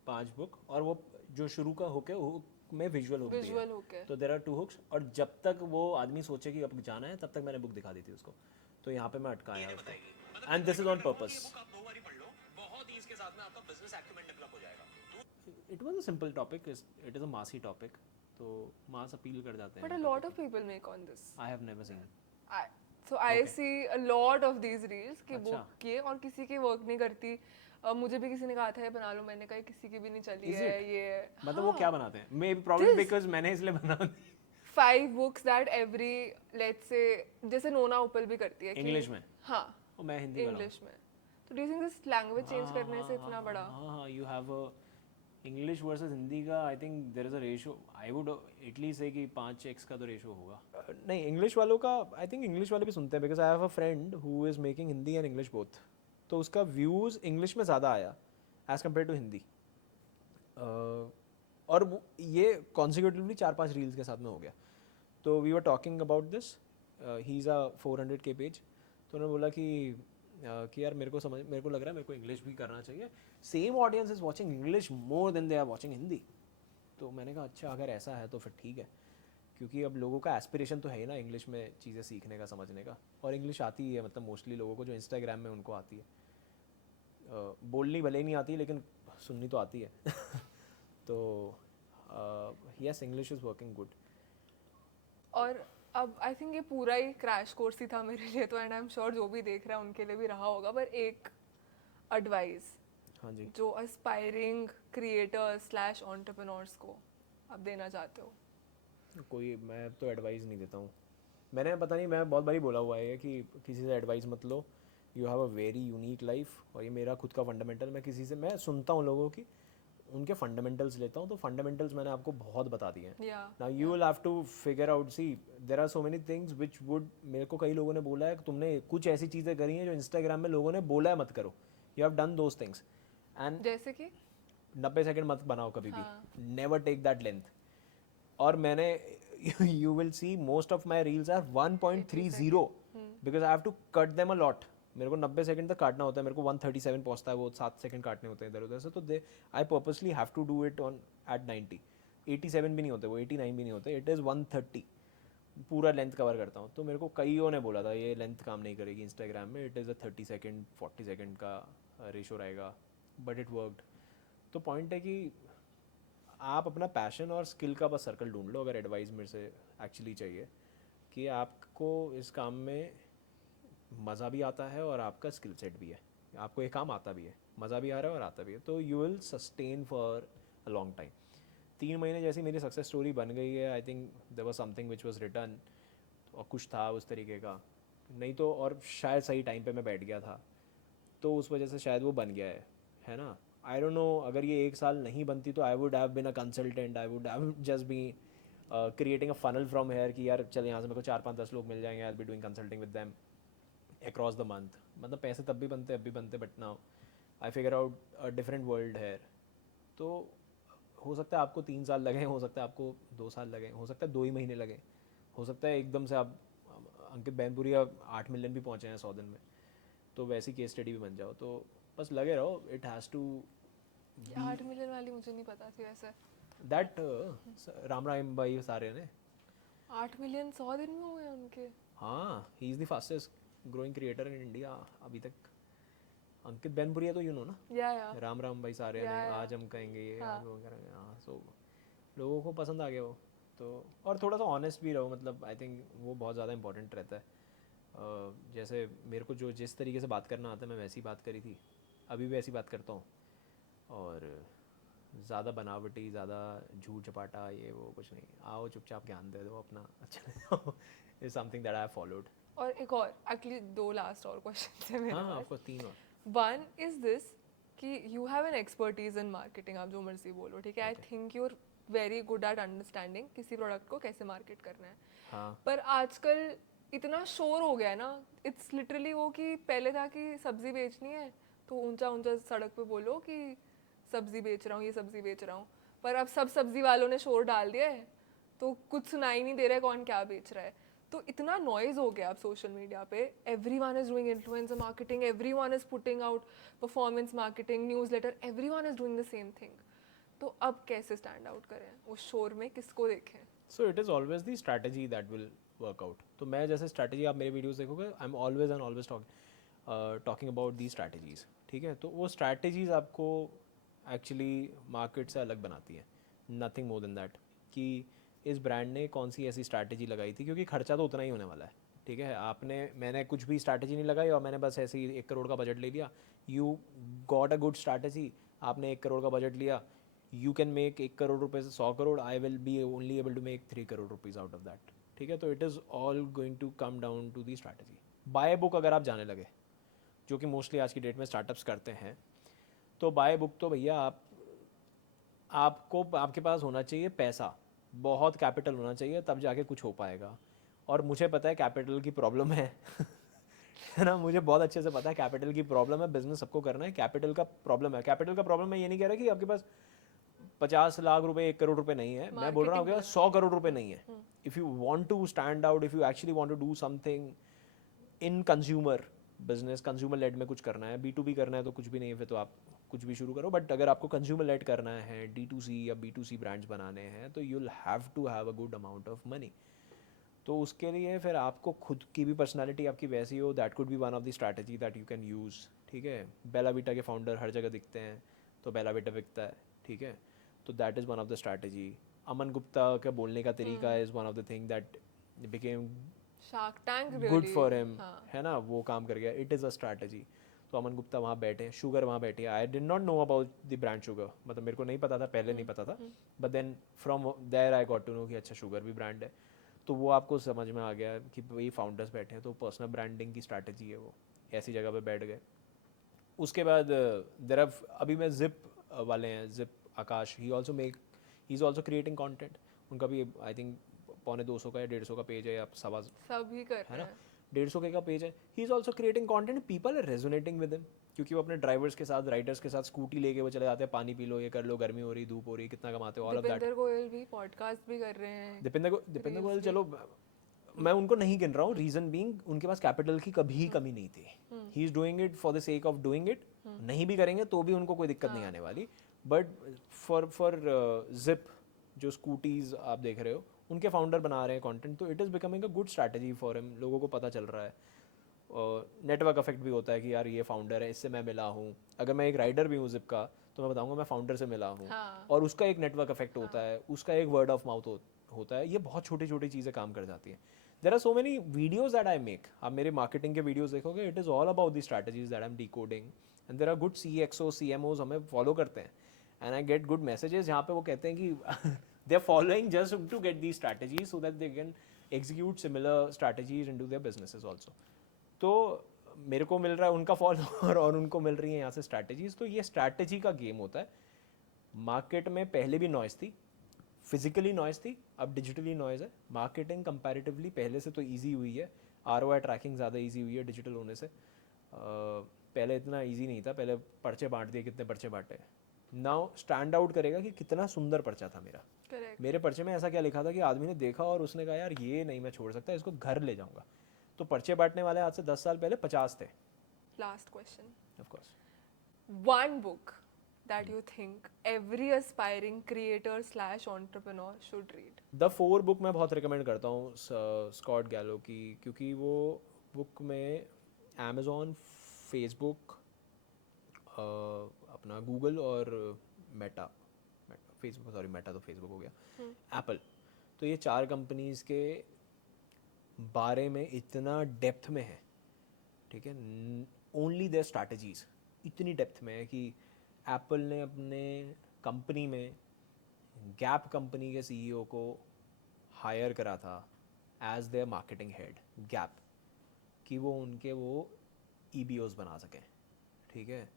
5 book, और वो जो शुरू का हुक है, हुक में विजुअल हुक Visual hook है. तो देयर आर 2 हुक्स. और जब तक वो आदमी सोचे कि अब जाना है, तब तक मैंने बुक दिखा दी थी उसको. तो यहाँ पे मैं अटकाया उसको. And this is on purpose. It was a simple topic. It is a मासी टॉपिक, तो मास अपील कर जाते But हैं. a lot of people make on this. I have never seen. So I see a lot of these reels कि book किए और किसी की वर्क नहीं करती. मुझे भी किसी ने कहा था ये बना लो, मैंने कहा किसी की भी नहीं चली है ये. मतलब वो क्या बनाते हैं? मे बी प्रॉब्लम बिकॉज मैंने इसलिए बना दी. 5 books that every, let's say, जैसे नोना उपल भी करती है इंग्लिश में. हाँ, और मैं हिंदी इंग्लिश में. तो do you think this language change करने से इतना बड़ा? हाँ, you have English versus Hindi का I think there is a ratio, I would at least say कि 5x का तो रेशो होगा। नहीं, इंग्लिश वालों का आई थिंक इंग्लिश वाले भी सुनते हैं, because I have a friend who is making Hindi and English both, तो उसका व्यूज़ इंग्लिश में ज़्यादा आया एज़ कम्पेयर टू हिंदी। और ये कॉन्सिक्यूटिवली 4-5 रील्स के साथ में हो गया। तो we were talking about this, he is a 400K page. तो उन्होंने बोला कि यार मेरे को लग रहा है मेरे को इंग्लिश भी करना चाहिए, same audience is watching English more than they are watching Hindi. तो मैंने कहा अच्छा अगर ऐसा है तो फिर ठीक है, क्योंकि अब लोगों का एस्पिरेशन तो है ही ना इंग्लिश में चीज़ें सीखने का, समझने का, और इंग्लिश आती ही है, मतलब मोस्टली लोगों को जो इंस्टाग्राम में उनको आती है। बोलनी भले ही नहीं आती लेकिन सुननी तो आती है। तो yes, English is working good. और अब आई थिंक ये पूरा ही क्रैश कोर्स ही था मेरे लिए तो, एंड आई एम श्योर जो भी देख रहा है उनके लिए भी रहा होगा, पर एक एडवाइस हाँ जी। जो एस्पायरिंग क्रिएटर्स स्लैश एंटरप्रेन्योर्स को आप देना चाहते हो। कोई, मैं तो एडवाइस नहीं देता हूँ। मैंने पता नहीं, मैं बहुत बारी बोला हुआ है कि किसी से एडवाइस मत लो, you have a very unique life, और ये मेरा खुद का फंडामेंटल, मैं किसी से, मैं सुनता हूँ लोगों की, उनके फंडामेंटल्स लेता हूँ, तो फंडामेंटल्स मैंने आपको बहुत बता दिए हैं। Now you will have to figure out, see there are so many things which would, मेरे को कई लोगों ने बोला है कि तुमने कुछ ऐसी चीज़ें करी हैं जो इंस्टाग्राम में लोगों ने बोला है मत करो, you have done those things, and जैसे कि 90 सेकंड मत बनाओ कभी भी, हाँ। Never take that length. और मैंने you will see most of my reels are 1.30 because I have to cut them a lot. मेरे को 90 सेकंड तक काटना होता है, मेरे को 137 पहुंचता है, वो 7 सेकंड काटने होते हैं इधर उधर से, तो they I purposely have to do it on at 90, 87 भी नहीं होते वो, 89 भी नहीं होते, इट इज़ 130 पूरा लेंथ कवर करता हूँ। तो मेरे को कईयों ने बोला था ये लेंथ काम नहीं करेगी इंस्टाग्राम में, it is a 30 second 40 second का रेशो रहेगा, बट इट वर्कड। तो पॉइंट है कि आप अपना पैशन और स्किल का बस सर्कल ढूंढ लो, अगर एडवाइस मेरे से एक्चुअली चाहिए, कि आपको इस काम में मज़ा भी आता है और आपका स्किल सेट भी है, आपको ये काम आता भी है, मज़ा भी आ रहा है और आता भी है, तो you will sustain for a long time. 3 महीने जैसी मेरी सक्सेस स्टोरी बन गई है, I think there was something which was return, और कुछ था उस तरीके का, नहीं तो, और शायद सही टाइम पे मैं बैठ गया था, तो उस वजह से शायद वो बन गया है ना। आई डोंट नो, अगर ये 1 साल नहीं बनती तो I would have been a consultant, I would have just be creating a funnel from here, कि यार चल यहाँ से मेरे को 4-5-10 लोग मिल जाएंगे, आई will be doing consulting with them across the month. मतलब पैसे तब भी बनते, अब भी बनते, but now I figure out a different world है। तो हो सकता है आपको 3 साल लगे, हो सकता है आपको 2 साल लगे, हो सकता है 2 ही महीने लगे, हो सकता है एकदम से आप अंकित बैनपुरिया 8 मिलियन भी पहुँचे हैं 100 दिन में, तो वैसी केस स्टडी भी बन जाओ। तो बस लगे रहो, इट हैज़ टू ये 8 मिलियन वाली मुझे नहीं पता थी वैसे। दैट राम राम भाई सारे ने। 8 मिलियन 100 दिन में हुए उनके? हाँ, he is the fastest growing creator in India अभी तक। अंकित बैनपुरिया तो यू नो ना, या राम भाई सारे ने, या आज हम कहेंगे ये, हाँ। आज वो करेंगे, हाँ। सो लोगों को पसंद आ गया वो तो। और थोड़ा सा ऑनेस्ट भी रहो, मतलब आई थिंक वो बहुत ज़्यादा इंपॉर्टेंट रहता है। जैसे मेरे को जो जिस तरीके से बात करना आता है, मैं वैसी बात करी थी, अभी भी ऐसी बात करता हूँ, और ज़्यादा बनावटी, ज़्यादा झूठ चपाटा ये वो कुछ नहीं, आओ चुपचाप ज्ञान दे दो अपना, चले जाओ, is something that I have followed. और एक और एक्चुअली 2 लास्ट और क्वेश्चन है मेरे हाँ पास। ऑफकोर्स, 3 और। वन इज दिस कि you have an expertise in marketing, आप जो मर्जी बोलो, ठीक है, I Okay. Think you are very good at understanding किसी प्रोडक्ट को कैसे मार्केट करना है। हाँ पर आजकल इतना शोर हो गया है ना, इट्स लिटरली वो कि पहले था कि सब्जी बेचनी है तो ऊंचा ऊंचा सड़क पे बोलो कि सब्जी बेच रहा हूँ, ये सब्जी बेच रहा हूँ, पर अब सब सब्जी वालों ने शोर डाल दिया है तो कुछ सुनाई नहीं दे रहा है कौन क्या बेच रहा है। तो इतना नॉइज हो गया अब सोशल मीडिया पे, everyone is doing influencer marketing, everyone is putting out performance marketing, newsletter, everyone is doing the same thing. तो अब कैसे स्टैंड आउट करें उस शोर में, किसको देखें? So it is always the strategy that will work out. तो मैं जैसे स्ट्रैटेजी, आप मेरे वीडियोस देखोगे, I am always and always talking about the strategies, ठीक है। तो वो स्ट्रैटेजीज़ आपको एक्चुअली मार्केट से अलग बनाती है, नथिंग मोर देन दैट, कि इस ब्रांड ने कौन सी ऐसी स्ट्रैटेजी लगाई थी, क्योंकि खर्चा तो उतना ही होने वाला है, ठीक है। मैंने कुछ भी स्ट्रैटेजी नहीं लगाई और मैंने बस ऐसे ही 1 करोड़ का बजट ले लिया, you got a good strategy, आपने 1 करोड़ का बजट लिया, यू कैन मेक 1 करोड़ रुपये से 100 crore, I will be only able to make 3 crore rupees out of that, ठीक है। तो it is all going to come down to the strategy. By book अगर आप जाने लगे, जो कि मोस्टली आज की डेट में स्टार्टअप्स करते हैं, तो बाय बुक तो भैया आप आपको आपके पास होना चाहिए पैसा, बहुत कैपिटल होना चाहिए, तब जाके कुछ हो पाएगा। और मुझे पता है कैपिटल की प्रॉब्लम है है ना, मुझे बहुत अच्छे से पता है कैपिटल की प्रॉब्लम है, बिजनेस सबको करना है, कैपिटल का प्रॉब्लम है। कैपिटल का प्रॉब्लम मैं ये नहीं कह रहा कि आपके पास 50 लाख रुपए 1 करोड़ रुपए नहीं है, मैं बोल रहा हूँ मार्केटिंग आपके पास 100 करोड़ रुपए नहीं है। If you want to stand out, if you actually want to do something in consumer business, consumer led में कुछ करना है, B2B करना है तो कुछ भी नहीं है, फिर तो आप कुछ भी शुरू करो। बट अगर आपको कंज्यूमर लेड करना है, D2C या B2C ब्रांड्स बनाने हैं, तो you will have to have a good amount of money. तो उसके लिए फिर आपको खुद की भी पर्सनालिटी आपकी वैसी हो, that could be one of the strategy that you can use. ठीक है, बेला वीटा के फाउंडर हर जगह दिखते हैं, तो बेला वीटा बिकता है। ठीक है, तो that is one of the strategy. Aman Gupta का बोलने का तरीका is one of the thing that became shark tank good really, for him, हाँ है ना, वो काम कर गया, इट इज़ अ स्ट्रैटेजी। तो अमन गुप्ता वहाँ बैठे, शुगर वहाँ बैठी है। I did not know about the brand sugar, मतलब मेरे को नहीं पता था, पहले नहीं पता था, but then from there I got to know कि अच्छा शुगर भी ब्रांड है। तो वो आपको समझ में आ गया कि वही फाउंडर्स बैठे हैं, तो पर्सनल ब्रांडिंग की स्ट्रैटेजी है वो, ऐसी जगह पे बैठ गए। उसके बाद देर आर, अभी मैं जिप वाले हैं, zip Akash, he is also creating content. उनका भी आई थिंक 250 का या 150 का पेज है, या सवा, सभी कर है रहे ना, हैं। 150 का पेज है। He is also creating content, people are resonating with him, क्योंकि वो अपने ड्राइवर्स के साथ, राइडर्स के साथ स्कूटी लेके वो चले जाते हैं, पानी पी लो, ये कर लो, गर्मी हो रही, धूप हो रही, कितना कमाते हो, all of that. Deepinder Goyal भी पॉडकास्ट भी कर रहे हैं, दीपेंद्र रील्स गोयल, भी। चलो मैं उनको नहीं गिन रहा हूँ, रीज़न बीइंग उनके पास कैपिटल की कभी कमी नहीं थी। He is doing it for the sake of doing it, नहीं भी करेंगे तो भी उनको कोई दिक्कत नहीं आने वाली। बट फॉर जिप, जो स्कूटीज़ आप देख रहे हो, उनके फाउंडर बना रहे हैं कंटेंट, तो it is becoming a good strategy for him, लोगों को पता चल रहा है। और नेटवर्क इफेक्ट भी होता है कि यार ये फाउंडर है, इससे मैं मिला हूँ। अगर मैं एक राइडर भी हूँ जिप का, तो मैं बताऊँगा मैं फाउंडर से मिला हूँ, हाँ और उसका एक नेटवर्क इफेक्ट होता है, उसका एक वर्ड ऑफ माउथ होता है। ये बहुत छोटी छोटी चीज़ें काम कर जाती हैं। There are so many videos that I make, आप मेरे मार्केटिंग के वीडियोज़ देखोगे, it is all about the strategies that I am decoding. And there are good CXO CMOs हमें फॉलो करते हैं, and I get good messages जहाँ पे वो कहते हैं कि they are following just to get the strategies so that they can execute similar strategies into their businesses also. तो मेरे को मिल रहा है उनका फॉलोअर और उनको मिल रही है यहाँ से स्ट्रैटेजीज। तो ये स्ट्रैटेजी का गेम होता है। मार्केट में पहले भी नॉइज़ थी, फिजिकली नॉइज़ थी, अब डिजिटली नॉइज़ है। मार्केटिंग कंपैरेटिवली पहले से तो ईजी हुई है, ROI ट्रैकिंग ज़्यादा ईजी हुई है डिजिटल होने से। पहले इतना ईजी नहीं था, पहले पर्चे बांट दिए, कितने पर्चे बांटे। नाउ स्टैंड आउट करेगा कि कितना सुंदर पर्चा था मेरा, करेक्ट। मेरे पर्चे में ऐसा क्या लिखा था कि आदमी ने देखा और उसने कहा यार ये नहीं मैं छोड़ सकता, इसको घर ले जाऊंगा। तो पर्चे बांटने वाले आज से 10 साल पहले 50 थे। Last question, of course, one book that you think every aspiring creator slash entrepreneur should read? The 4 book मैं बहुत रिकमेंड करता हूँ स्कॉट गैलो की, क्योंकि वो बुक में अमेज़ॉन, फेसबुक, अपना गूगल और मेटा, फेसबुक सॉरी मेटा तो फेसबुक हो गया, एप्पल, तो ये 4 कंपनीज़ के बारे में इतना डेप्थ में है। ठीक है, ओनली देयर स्ट्रैटेजीज इतनी डेप्थ में है कि एप्पल ने अपने कंपनी में गैप कंपनी के CEO को हायर करा था as their marketing head Gap, कि वो उनके वो EBOs बना सकें। ठीक है,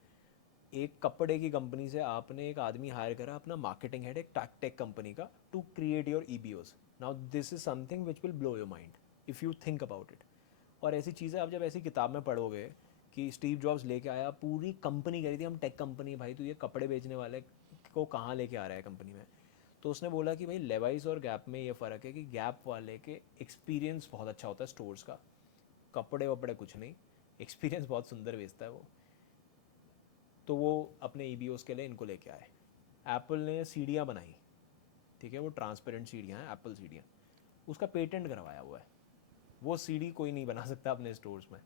एक कपड़े की कंपनी से आपने एक आदमी हायर करा अपना मार्केटिंग हेड, एक टेक कंपनी का, to create your EBOs। Now this is something which will blow your mind if you think about it. और ऐसी चीज़ें आप जब ऐसी किताब में पढ़ोगे कि स्टीव जॉब्स लेके आया, पूरी कंपनी कह रही थी हम टेक कंपनी, भाई तू ये कपड़े बेचने वाले को कहाँ लेके आ रहा है कंपनी में। तो उसने बोला कि भाई लेवाइस और गैप में ये फ़र्क है कि गैप वाले के एक्सपीरियंस बहुत अच्छा होता है स्टोर्स का, कपड़े वपड़े कुछ नहीं, एक्सपीरियंस बहुत सुंदर बेचता है वो। तो वो अपने EBOs के लिए इनको लेके आए। एप्पल ने सीढ़ियाँ बनाई, ठीक है, वो ट्रांसपेरेंट सीढ़ियाँ हैं, एप्पल सीढ़ियाँ, उसका पेटेंट करवाया हुआ है। वो सीढ़ी कोई नहीं बना सकता अपने स्टोर्स में।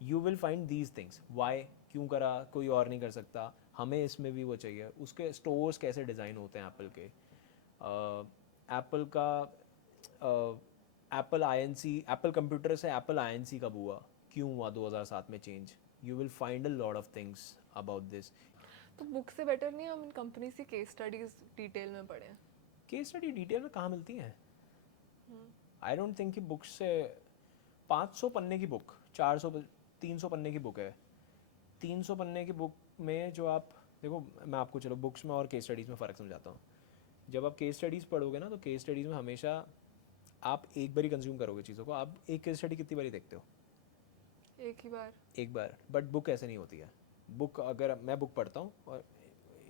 You will find these things, why, क्यों करा, कोई और नहीं कर सकता, हमें इसमें भी वो चाहिए। उसके स्टोर्स कैसे डिज़ाइन होते हैं एप्पल के, एप्पल का एप्पल INC, एप्पल कंप्यूटर से एप्पल INC कब हुआ, क्यों हुआ 2007 में change. You will find a lot of things about this. तो बुक से बेटर नहीं हम इन कंपनी की केस स्टडीज डिटेल में पढ़ें? केस स्टडी डिटेल में कहाँ मिलती हैं? आई डोंट थिंक कि बुक से 500 पन्ने की बुक, 400 300 पन्ने की बुक है, 300 पन्ने की बुक में जो आप देखो मैं आपको चलो बुक्स में और केस स्टडीज़ में फ़र्क समझाता हूँ. जब आप केस स्टडीज़ पढ़ोगे ना तो केस स्टडीज़ में हमेशा आप एक बार ही कंज्यूम करोगे चीज़ों को. आप एक केस स्टडी कितनी बारी देखते हो? एक ही बार. एक बार. बट बुक ऐसे नहीं होती है. बुक अगर मैं बुक पढ़ता हूँ और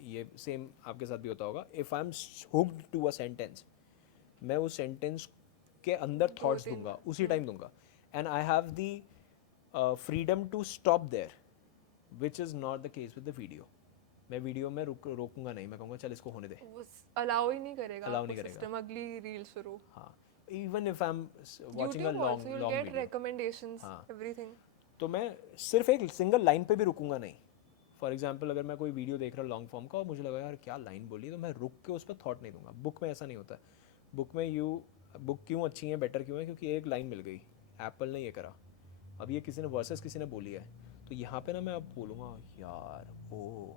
ये सेम आपके साथ भी होता होगा, if I am hooked to a sentence, मैं उस सेंटेंस के अंदर दो थॉट्स तीन दूंगा, उसी टाइम दूंगा. And I have the freedom to stop there, which is not the case with the video. मैं वीडियो में रोकूंगा नहीं. मैं कहूँगा चल इसको होने दे. वो अलाउ ही नहीं करेगा Allow आपको नहीं करेगा. सिस्टम अगली रील शुरू. हाँ. Even if I am watching a YouTube also long you'll long get video, recommendations, हाँ. everything. तो मैं सिर्फ एक सिंगल लाइन पे भी रुकूंगा नहीं. फॉर एग्जाम्पल अगर मैं कोई वीडियो देख रहा हूँ लॉन्ग फॉर्म का और मुझे लगा यार क्या लाइन बोली, तो मैं रुक के उस पर थॉट नहीं दूंगा. बुक में ऐसा नहीं होता. बुक में बुक क्यों अच्छी है, बेटर क्यों है, क्योंकि एक लाइन मिल गई. एप्पल ने ये करा, अब ये किसी ने वर्सेस किसी ने बोली है, तो यहाँ पे ना मैं अब बोलूँगा यार ओ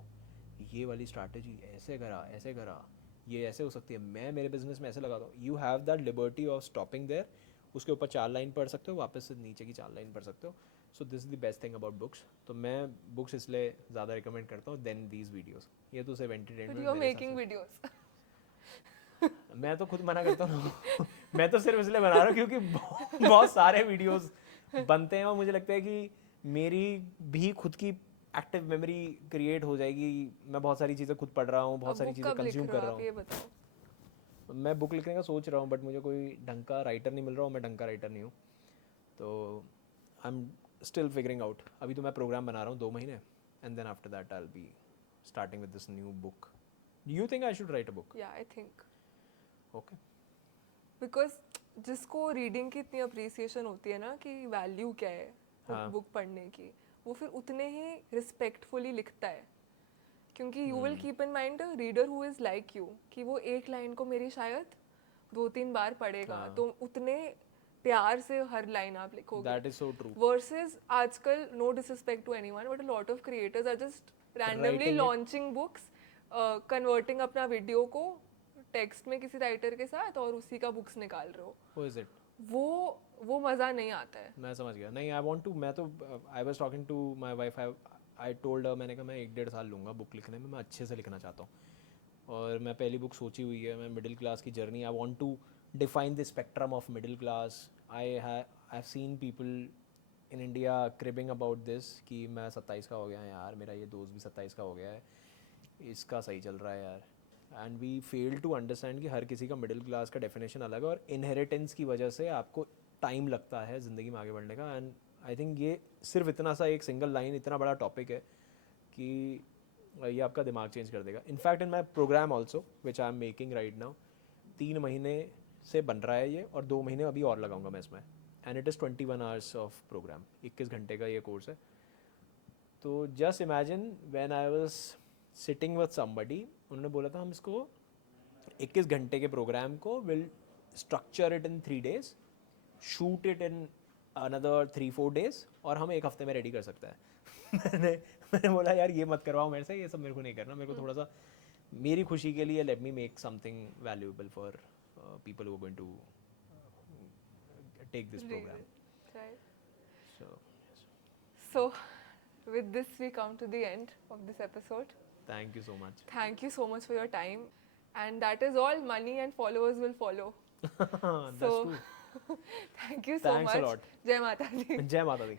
ये वाली स्ट्रैटेजी ऐसे करा, ये ऐसे हो सकती है, मैं मेरे बिजनेस में ऐसे लगाता हूँ. You have that liberty of stopping there. उसके ऊपर 4 लाइन पढ़ सकते हो, वापस से नीचे की 4 लाइन पढ़ सकते हो. So this is the best thing about books. तो मैं बुक्स इसलिए ज़्यादा रिकमेंड करता हूँ देन दीज वीडियोज़. ये तो सिर्फ But एंटरटेनमेंट you are मेरे making हिसाब videos. से. मैं तो खुद मना करता हूँ. मैं तो सिर्फ इसलिए बना रहा हूँ क्योंकि बहुत सारे वीडियोज़ बनते हैं और मुझे लगता है कि मेरी भी खुद की एक्टिव मेमोरी क्रिएट हो जाएगी. मैं बहुत सारी चीज़ें खुद पढ़ रहा हूँ, बहुत अब सारी book चीज़ें कब लिख कंज्यूम रहे कर हो रहा आप हूँ. ये बताओ. मैं बुक लिखने का सोच रहा हूँ बट मुझे कोई ढंग का राइटर नहीं मिल रहा हूँ. मैं ढंग का राइटर नहीं हूँ, तो I am still figuring out. अभी तो मैं प्रोग्राम बना रहा हूँ 2 महीने, and then after that I will be starting with this new book. You think I should write a book? Yeah, I think. Okay. Because जिसको रीडिंग की इतनी अप्रिसिएशन होती है ना कि वैल्यू क्या है हाँ. बुक पढ़ने की, वो फिर उतने ही रिस्पेक्टफुली लिखता है. क्योंकि you will keep in mind a reader who is like you, कि वो एक लाइन को मेरी शायद 2-3 बार पढ़ेगा. हाँ. तो उतने प्यार से हर लाइन आप लिखोगे. That is so true. Versus आजकल, no disrespect to anyone, but a lot of creators are just randomly Writing it. Launching books, converting अपना वीडियो को टेक्स्ट में किसी राइटर के साथ और उसी का बुक्स निकाल रहे हो. Who is it? वो मज़ा नहीं आता है. मैं समझ गया. नहीं, आई वांट टू. मैं तो I was talking to my wife. I told her, मैंने कहा मैं 1-1.5 साल लूँगा बुक लिखने में. मैं अच्छे से लिखना चाहता हूँ और मैं पहली बुक सोची हुई है. मैं मिडिल क्लास की journey, I want to define the spectrum of middle class. I have seen people in India cribbing about this कि मैं 27 का हो गया यार, मेरा ये दोस्त भी 27 का हो गया है, इसका सही चल रहा है यार. And we fail to understand कि हर किसी का मिडिल क्लास का डेफिनेशन अलग है और इनहेरिटेंस की वजह से आपको टाइम लगता है ज़िंदगी में आगे बढ़ने का. एंड आई थिंक ये सिर्फ इतना सा एक सिंगल लाइन इतना बड़ा टॉपिक है कि ये आपका दिमाग चेंज कर देगा. In fact in my programme also which I am making right now, 3 महीने से बन रहा है ये और 2 महीने अभी और लगाऊंगा मैं इसमें. And it is 21 hours of program. 21 घंटे का ये कोर्स है. तो just imagine when I was sitting with somebody, उन्होंने बोला था हम इसको 21 घंटे के प्रोग्राम को will structure it in 3 days, shoot it in another 3-4 days और हम 1 हफ्ते में रेडी कर सकते हैं. मैंने बोला यार ये मत करवाओ मेरे से, ये सब मेरे को नहीं करना. मेरे को थोड़ा सा मेरी खुशी के लिए let me make something valuable for people who are going to take this program. Right. So So, with this we come to the end of this episode. thank you so much. Thank you so much for your time. And that is all. Money and followers will follow. That's So, true. thank you so Thanks a much. lot. Jai Mata Di. जय माता दी.